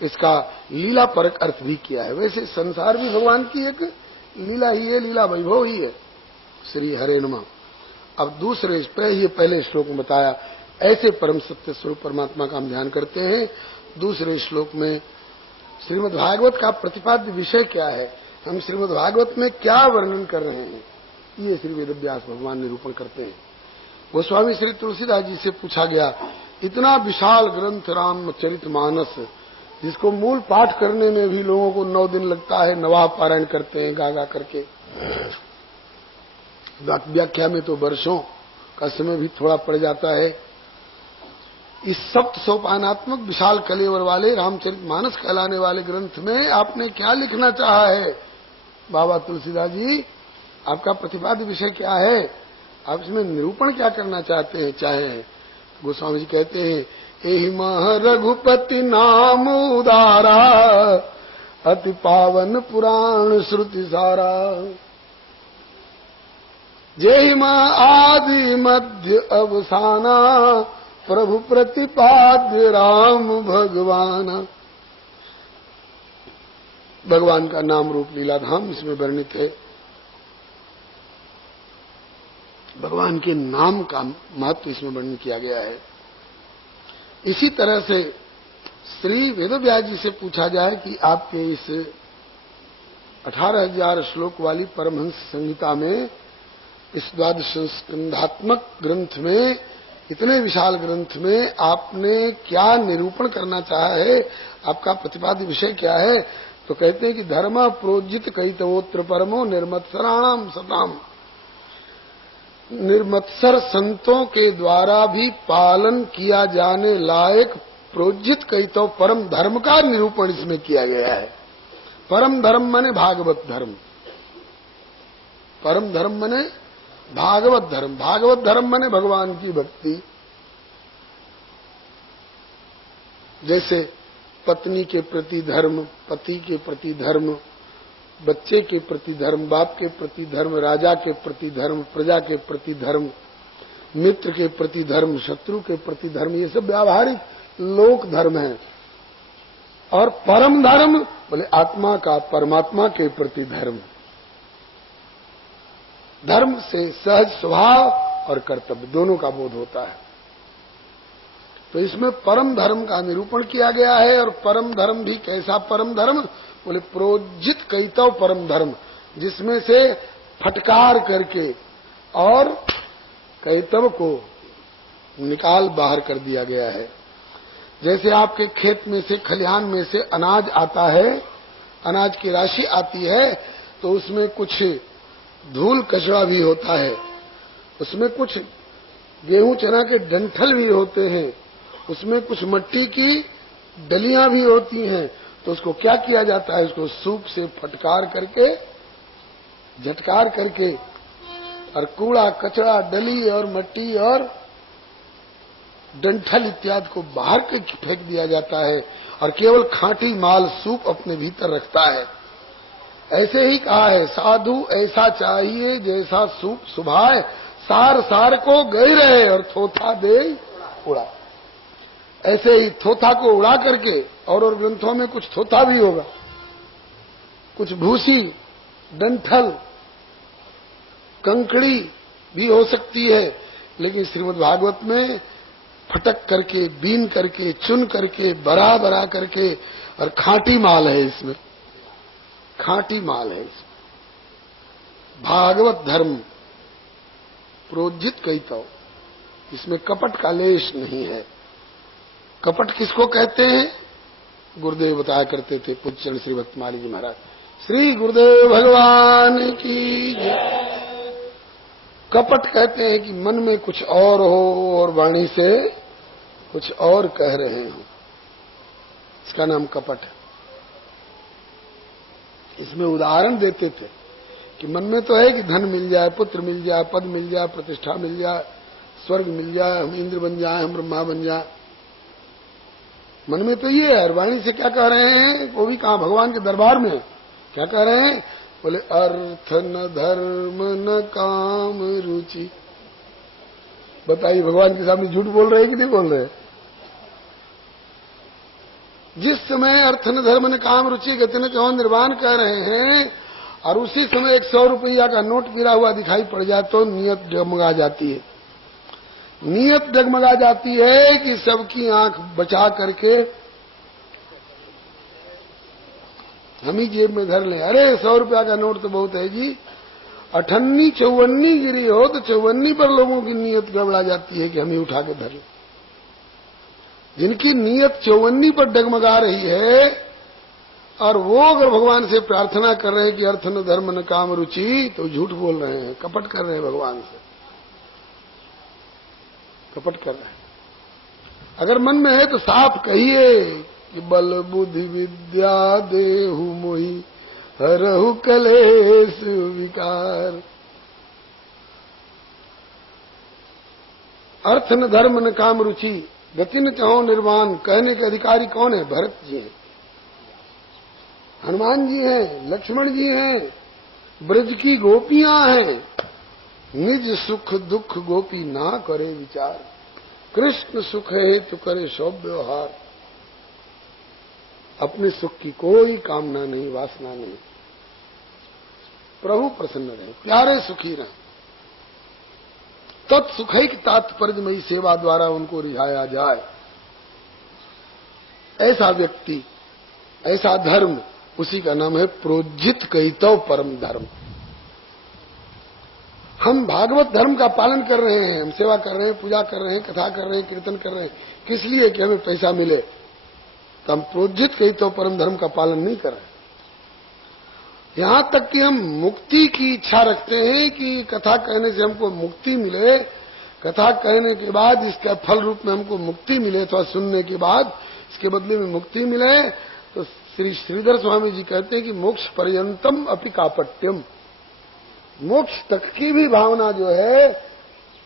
इसका लीला परक अर्थ भी किया है। वैसे संसार भी भगवान की एक लीला ही है, लीला वैभव ही है। श्री हरे नमः। अब दूसरे ये पहले श्लोक में बताया, ऐसे परम सत्य स्वरूप परमात्मा का हम ध्यान करते हैं। दूसरे श्लोक में श्रीमद् भागवत का प्रतिपाद्य विषय क्या है, हम श्रीमद् भागवत में क्या वर्णन कर रहे हैं, ये श्री वेदव्यास भगवान निरूपण करते हैं। गोस्वामी श्री तुलसीदास जी से पूछा गया, इतना विशाल ग्रंथ रामचरितमानस, जिसको मूल पाठ करने में भी लोगों को 9 दिन लगता है, नवाह पारायण करते हैं गा गा करके, व्याख्या में तो वर्षों का समय भी थोड़ा पड़ जाता है। इस सप्त सोपानात्मक विशाल कलेवर वाले रामचरितमानस कहलाने वाले ग्रंथ में आपने क्या लिखना चाहा है बाबा तुलसीदास जी, आपका प्रतिपाद्य विषय क्या है, आप इसमें निरूपण क्या करना चाहते हैं। चाहे गोस्वामी जी कहते हैं, एहि मह रघुपति नाम उदारा, अति पावन पुराण श्रुति सारा, जेहि मह आदि मध्य अवसाना, प्रभु प्रतिपाद्य राम भगवान। भगवान का नाम रूप लीला धाम इसमें वर्णित है। भगवान के नाम का महत्व इसमें वर्णन किया गया है। इसी तरह से श्री वेदव्यास जी से पूछा जाए कि आपके इस 18,000 श्लोक वाली परमहंस संहिता में, इस 12 स्कंधात्मक ग्रंथ में, इतने विशाल ग्रंथ में आपने क्या निरूपण करना चाहा है, आपका प्रतिपाद्य विषय क्या है। तो कहते हैं कि धर्म प्रोजित कहितवोत्र परमो निर्मत्सराणाम सताम, निर्मत्सर संतों के द्वारा भी पालन किया जाने लायक प्रोजित कहितव परम धर्म का निरूपण इसमें किया गया है। परम धर्म माने भागवत धर्म, परम धर्म माने भागवत धर्म, भागवत धर्म माने भगवान की भक्ति। जैसे पत्नी के प्रति धर्म, पति के प्रति धर्म, बच्चे के प्रति धर्म, बाप के प्रति धर्म, राजा के प्रति धर्म, प्रजा के प्रति धर्म, मित्र के प्रति धर्म, शत्रु के प्रति धर्म, ये सब व्यावहारिक लोक धर्म है। और परम धर्म बोले आत्मा का परमात्मा के प्रति धर्म। धर्म से सहज स्वभाव और कर्तव्य दोनों का बोध होता है। तो इसमें परम धर्म का निरूपण किया गया है। और परम धर्म भी कैसा परम धर्म बोले प्रोजित कहितव परम धर्म, जिसमें से फटकार करके और कहितव को निकाल बाहर कर दिया गया है। जैसे आपके खेत में से, खलिहान में से अनाज आता है, अनाज की राशि आती है, तो उसमें कुछ धूल कचरा भी होता है, उसमें कुछ गेहूं चना के डंठल भी होते हैं, उसमें कुछ मट्टी की डलियां भी होती हैं। तो उसको क्या किया जाता है, उसको सूप से फटकार करके, झटकार करके और कूड़ा कचरा डली और मिट्टी और डंठल इत्यादि को बाहर के फेंक दिया जाता है और केवल खांटी माल सूप अपने भीतर रखता है। ऐसे ही कहा है, साधु ऐसा चाहिए जैसा सूप सुभाए, सार सार को गई रहे और थोथा दे उड़ा। ऐसे ही थोथा को उड़ा करके, और ग्रंथों में कुछ थोथा भी होगा, कुछ भूसी, डंठल, कंकड़ी भी हो सकती है, लेकिन श्रीमद् भागवत में फटक करके, बीन करके, चुन करके, बरा बरा करके, और खांटी माल है इसमें, खांटी माल है इसमें। भागवत धर्म प्रोज्झित कहितौ, इसमें कपट का लेश नहीं है। कपट किसको कहते हैं? गुरुदेव बताया करते थे, पूज्य श्री भक्तमाली जी महाराज। श्री गुरुदेव भगवान की जय। कपट कहते हैं कि मन में कुछ और हो और वाणी से कुछ और कह रहे हो, इसका नाम कपट है। इसमें उदाहरण देते थे कि मन में तो है कि धन मिल जाए, पुत्र मिल जाए, पद मिल जाए, प्रतिष्ठा मिल जाए, स्वर्ग मिल जाए, हम इंद्र बन जाए, हम ब्रह्मा बन जाए, मन में तो ये है। वाणी से क्या कह रहे हैं? वो भी कहा भगवान के दरबार में क्या कह रहे हैं? बोले अर्थ न धर्म न काम रुचि। बताइए, भगवान के सामने झूठ बोल रहे हैं कि नहीं बोल रहे? जिस समय अर्थ न धर्म न काम रुचि गति न चौन निर्वाण कह रहे हैं, और उसी समय 100 रुपया का नोट गिरा हुआ दिखाई पड़ जाए तो नियत डगमगा जाती है। नियत डगमगा जाती है कि सबकी आंख बचा करके हम ही जेब में धर लें। अरे 100 रुपया का नोट तो बहुत है जी, 58 54 गिरी हो तो 54 पर लोगों की नियत गड़बड़ा जाती है कि हम ही उठा के धर लें। जिनकी नियत 54 पर डगमगा रही है, और वो अगर भगवान से प्रार्थना कर रहे हैं कि अर्थ न धर्म न काम रुचि, तो झूठ बोल रहे हैं, कपट कर रहे हैं भगवान से, कपट कर रहे हैं। अगर मन में है तो साफ कहिए कि बल बुद्धि विद्या देहु मोहि हरहु कलेश विकार। अर्थ न धर्म न काम रुचि गति न चाहो निर्वाण कहने के अधिकारी कौन है? भरत जी हैं, हनुमान जी हैं, लक्ष्मण जी हैं, ब्रज की गोपियां हैं। निज सुख दुख गोपी ना करे विचार, कृष्ण सुख है तो करे सब व्यवहार। अपने सुख की कोई कामना नहीं, वासना नहीं, प्रभु प्रसन्न रहे, प्यारे सुखी रहे। तत्सुखैक तात्पर्यमयी सेवा द्वारा उनको रिझाया जाए। ऐसा व्यक्ति, ऐसा धर्म, उसी का नाम है प्रोज्झित कहितौ परम धर्म। हम भागवत धर्म का पालन कर रहे हैं, हम सेवा कर रहे हैं, पूजा कर रहे हैं, कथा कर रहे हैं, कीर्तन कर रहे हैं, किस लिए? कि हमें पैसा मिले। तो हम प्रोज्झित कहितौ परम धर्म का पालन नहीं कर रहे। यहां तक कि हम मुक्ति की इच्छा रखते हैं कि कथा कहने से हमको मुक्ति मिले, कथा कहने के बाद इसका फल रूप में हमको मुक्ति मिले, अथवा सुनने के बाद इसके बदले में मुक्ति मिले। तो श्री श्रीधर स्वामी जी कहते हैं कि मोक्ष पर्यंतम अपि कापट्यम, मोक्ष तक की भी भावना जो है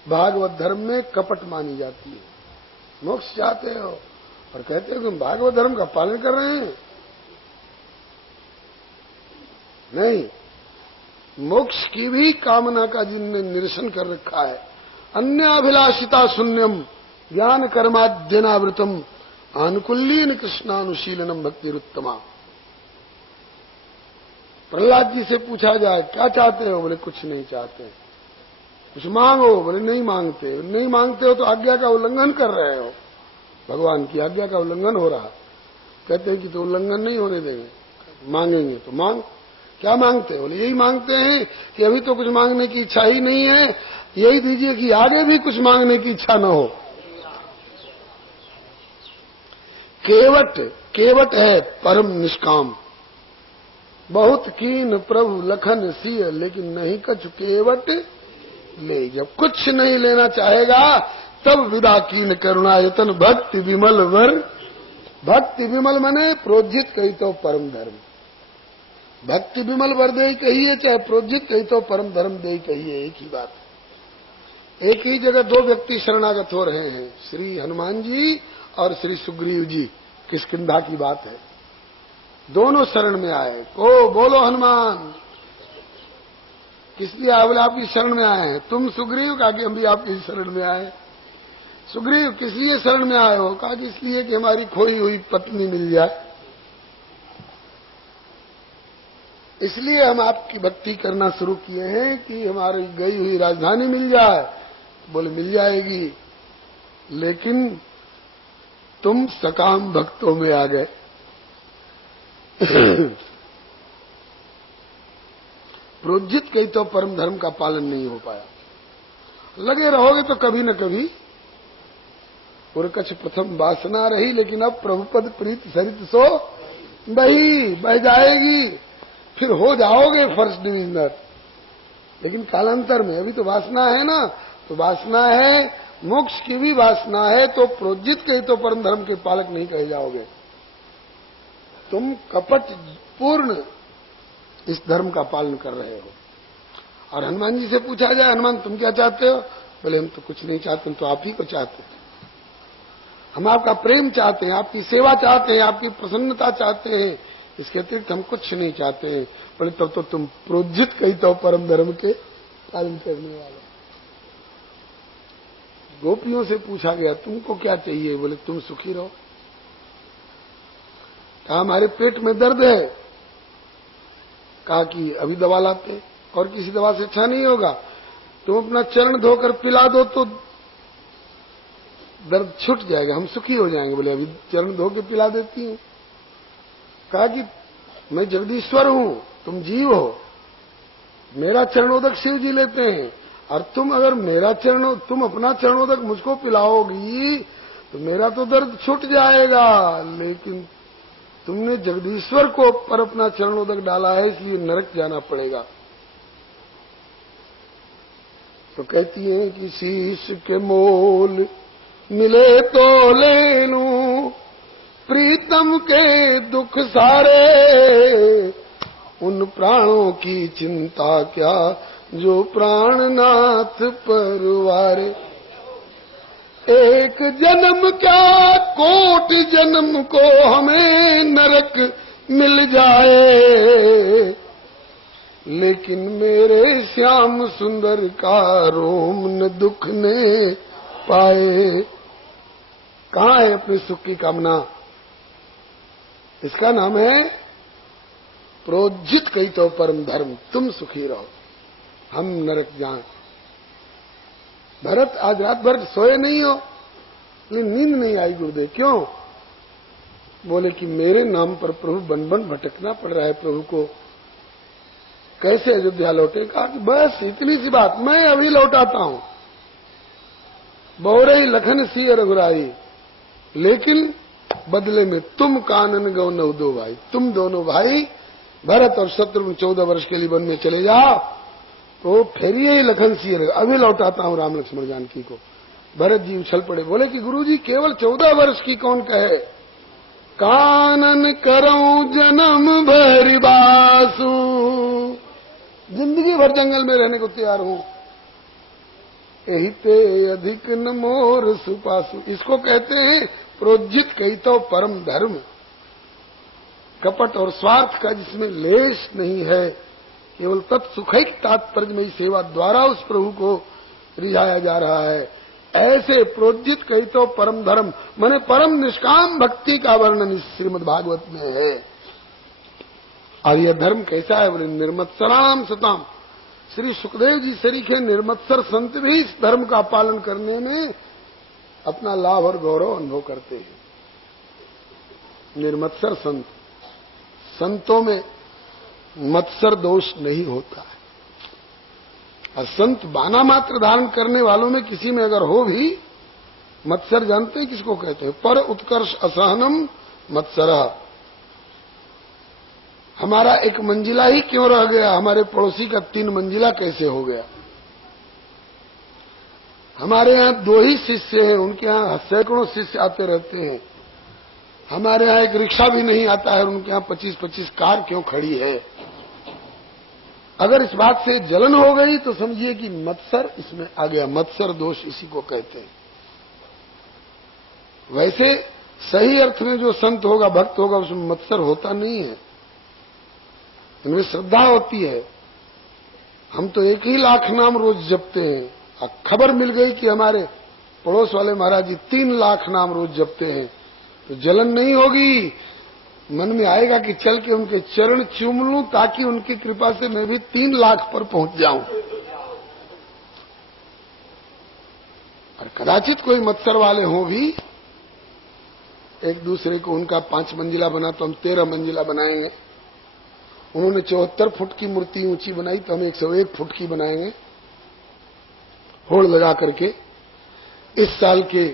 भागवत धर्म में कपट मानी जाती है। मोक्ष चाहते हो और कहते हो कि हम भागवत धर्म का पालन कर रहे हैं। नहीं, मोक्ष की भी कामना का जिनने निरसन कर रखा है। अन्य अभिलाषिता शून्यम ज्ञान कर्माद्यनावृतम आनुकूल्यन कृष्णानुशीलनम भक्तिरुत्तमा। प्रहलाद जी से पूछा जाए क्या चाहते हो? बोले कुछ नहीं चाहते। कुछ मांगो? बोले नहीं मांगते। नहीं मांगते हो तो आज्ञा का उल्लंघन कर रहे हो, भगवान की आज्ञा का उल्लंघन हो रहा। कहते हैं कि तो उल्लंघन नहीं होने देंगे, मांगेंगे तो मांग। क्या मांगते? बोले यही मांगते हैं कि अभी तो कुछ मांगने की इच्छा ही नहीं है, यही दीजिए कि आगे भी कुछ मांगने की इच्छा न हो। केवट, केवट है परम निष्काम। बहुत कीन प्रभु लखन सिय, लेकिन नहीं कछु केवट ले। जब कुछ नहीं लेना चाहेगा तब विदा कीन करुणायतन भक्ति विमल वर। भक्ति विमल मने प्रोज्झित कहितौ परम धर्म। भक्ति विमल वरदे कहिए चाहे प्रोज्जित कही तो परम धर्म दे कहिए, एक ही बात। एक ही जगह दो व्यक्ति शरणागत हो रहे हैं, श्री हनुमान जी और श्री सुग्रीव जी। किष्किंधा की बात है, दोनों शरण में आए। को बोलो हनुमान, किस लिए आए? बोले आपकी शरण में आए हैं। तुम सुग्रीव? कहा कि हम भी आपकी शरण में आए। सुग्रीव किस लिए शरण में आए हो? कहा कि इसलिए कि हमारी खोई हुई पत्नी मिल जाए, इसलिए हम आपकी भक्ति करना शुरू किए हैं कि हमारी गई हुई राजधानी मिल जाए। बोले मिल जाएगी, लेकिन तुम सकाम भक्तों में आ गए। प्रोज्जित कही तो परम धर्म का पालन नहीं हो पाया। लगे रहोगे तो कभी न कभी उरकछ प्रथम वासना रही, लेकिन अब प्रभुपद प्रीत सरित सो बह जाएगी, फिर हो जाओगे फर्स्ट डिविजनर। लेकिन कालांतर में, अभी तो वासना है ना, तो वासना है, मोक्ष की भी वासना है, तो प्रोज्जित कही तो परम धर्म के पालक नहीं कहे जाओगे। तुम कपट पूर्ण इस धर्म का पालन कर रहे हो। और हनुमान जी से पूछा जाए, हनुमान तुम क्या चाहते हो? बोले हम तो कुछ नहीं चाहते, हम तो आप ही को चाहते हैं। हम आपका प्रेम चाहते हैं, आपकी सेवा चाहते हैं, आपकी प्रसन्नता चाहते हैं, इसके अतिरिक्त हम कुछ नहीं चाहते हैं। बोले तब तो तुम प्रोज्जित कही तो परम धर्म के पालन करने वाले। गोपियों से पूछा गया तुमको क्या चाहिए? बोले तुम सुखी रहो। कहा हमारे पेट में दर्द है। कहा कि अभी दवा लाते, और किसी दवा से अच्छा नहीं होगा, तुम अपना चरण धोकर पिला दो तो दर्द छूट जाएगा, हम सुखी हो जाएंगे। बोले अभी चरण धो के पिला देती हूं। कहा कि मैं जगदीश्वर हूं, तुम जीव हो, मेरा चरणोदक शिव जी लेते हैं, और तुम अगर तुम अपना चरणोदक मुझको पिलाओगी तो मेरा तो दर्द छूट जाएगा, लेकिन तुमने जगदीश्वर को पर अपना चरणोदक डाला है, इसलिए नरक जाना पड़ेगा। तो कहती है कि शीश के मोल मिले तो ले लूं, प्रीतम के दुख सारे, उन प्राणों की चिंता क्या जो प्राणनाथ परवारे। एक जन्म क्या कोटि जन्म को हमें नरक मिल जाए, लेकिन मेरे श्याम सुंदर का रोम न दुख ने पाए। कहाँ है अपने सुख की कामना? इसका नाम है प्रोज्जित कही तो परम धर्म। तुम सुखी रहो, हम नरक जाएं। भरत आज रात भर सोए नहीं हो, लेकिन नींद नहीं आई गुरुदेव। क्यों? बोले कि मेरे नाम पर प्रभु बन बन भटकना पड़ रहा है। प्रभु को कैसे अयोध्या लौटे? कहा कि बस इतनी सी बात, मैं अभी लौटाता हूं। बहुरई लखन सी रघुराई, लेकिन बदले में तुम कानन गौ नव दो भाई। तुम दोनों भाई भरत और शत्रुघ्न 14 वर्ष के लिए वन में चले जाओ, तो फिर ये लखन सिंह अभी लौटाता हूं राम लक्ष्मण जानकी को। भरत जी उछल पड़े, बोले कि गुरुजी केवल 14 वर्ष की कौन कहे, कानन करऊं जन्म भर बासु, जिंदगी भर जंगल में रहने को तैयार हूं। यही ते अधिक न मोर सुपासु। इसको कहते हैं प्रोज्जित कही तो परम धर्म। कपट और स्वार्थ का जिसमें लेश नहीं है, केवल तत्सुखैक तात्पर्यमयी सेवा द्वारा उस प्रभु को रिझाया जा रहा है। ऐसे प्रोज्जित कही तो परम धर्म माने परम निष्काम भक्ति का वर्णन इस श्रीमद् भागवत में है। और यह धर्म कैसा है? बोले निर्मत्सराणाम सताम। श्री सुखदेव जी सरीखे निर्मत्सर संत भी इस धर्म का पालन करने में अपना लाभ और गौरव अनुभव करते हैं। निर्मत्सर संत, संतों में मत्सर दोष नहीं होता है। और संत बाना मात्र धारण करने वालों में किसी में अगर हो भी मत्सर, जानते हैं किसको कहते हैं? पर उत्कर्ष असहनम मत्सरा। हमारा एक मंजिला ही क्यों रह गया, हमारे पड़ोसी का 3 मंजिला कैसे हो गया? हमारे यहाँ 2 ही शिष्य हैं, उनके यहाँ सैकड़ों शिष्य आते रहते हैं। हमारे यहाँ एक रिक्शा भी नहीं आता है, उनके यहाँ 25-25 कार क्यों खड़ी है? अगर इस बात से जलन हो गई तो समझिए कि मत्सर इसमें आ गया। मत्सर दोष इसी को कहते हैं। वैसे सही अर्थ में जो संत होगा, भक्त होगा, उसमें मत्सर होता नहीं है, इनमें श्रद्धा होती है। हम तो 1 ही लाख नाम रोज जपते हैं। खबर मिल गई कि हमारे पड़ोस वाले महाराज जी 3 लाख नाम रोज जपते हैं, तो जलन नहीं होगी। मन में आएगा कि चल के उनके चरण चूम लूं ताकि उनकी कृपा से मैं भी 3 लाख पर पहुंच जाऊं। और कदाचित कोई मत्सर वाले हों भी, एक दूसरे को उनका 5 मंजिला बना तो हम 13 मंजिला बनाएंगे, उन्होंने 74 फुट की मूर्ति ऊंची बनाई तो हम 101 फुट की बनाएंगे, होड़ लगा करके। इस साल के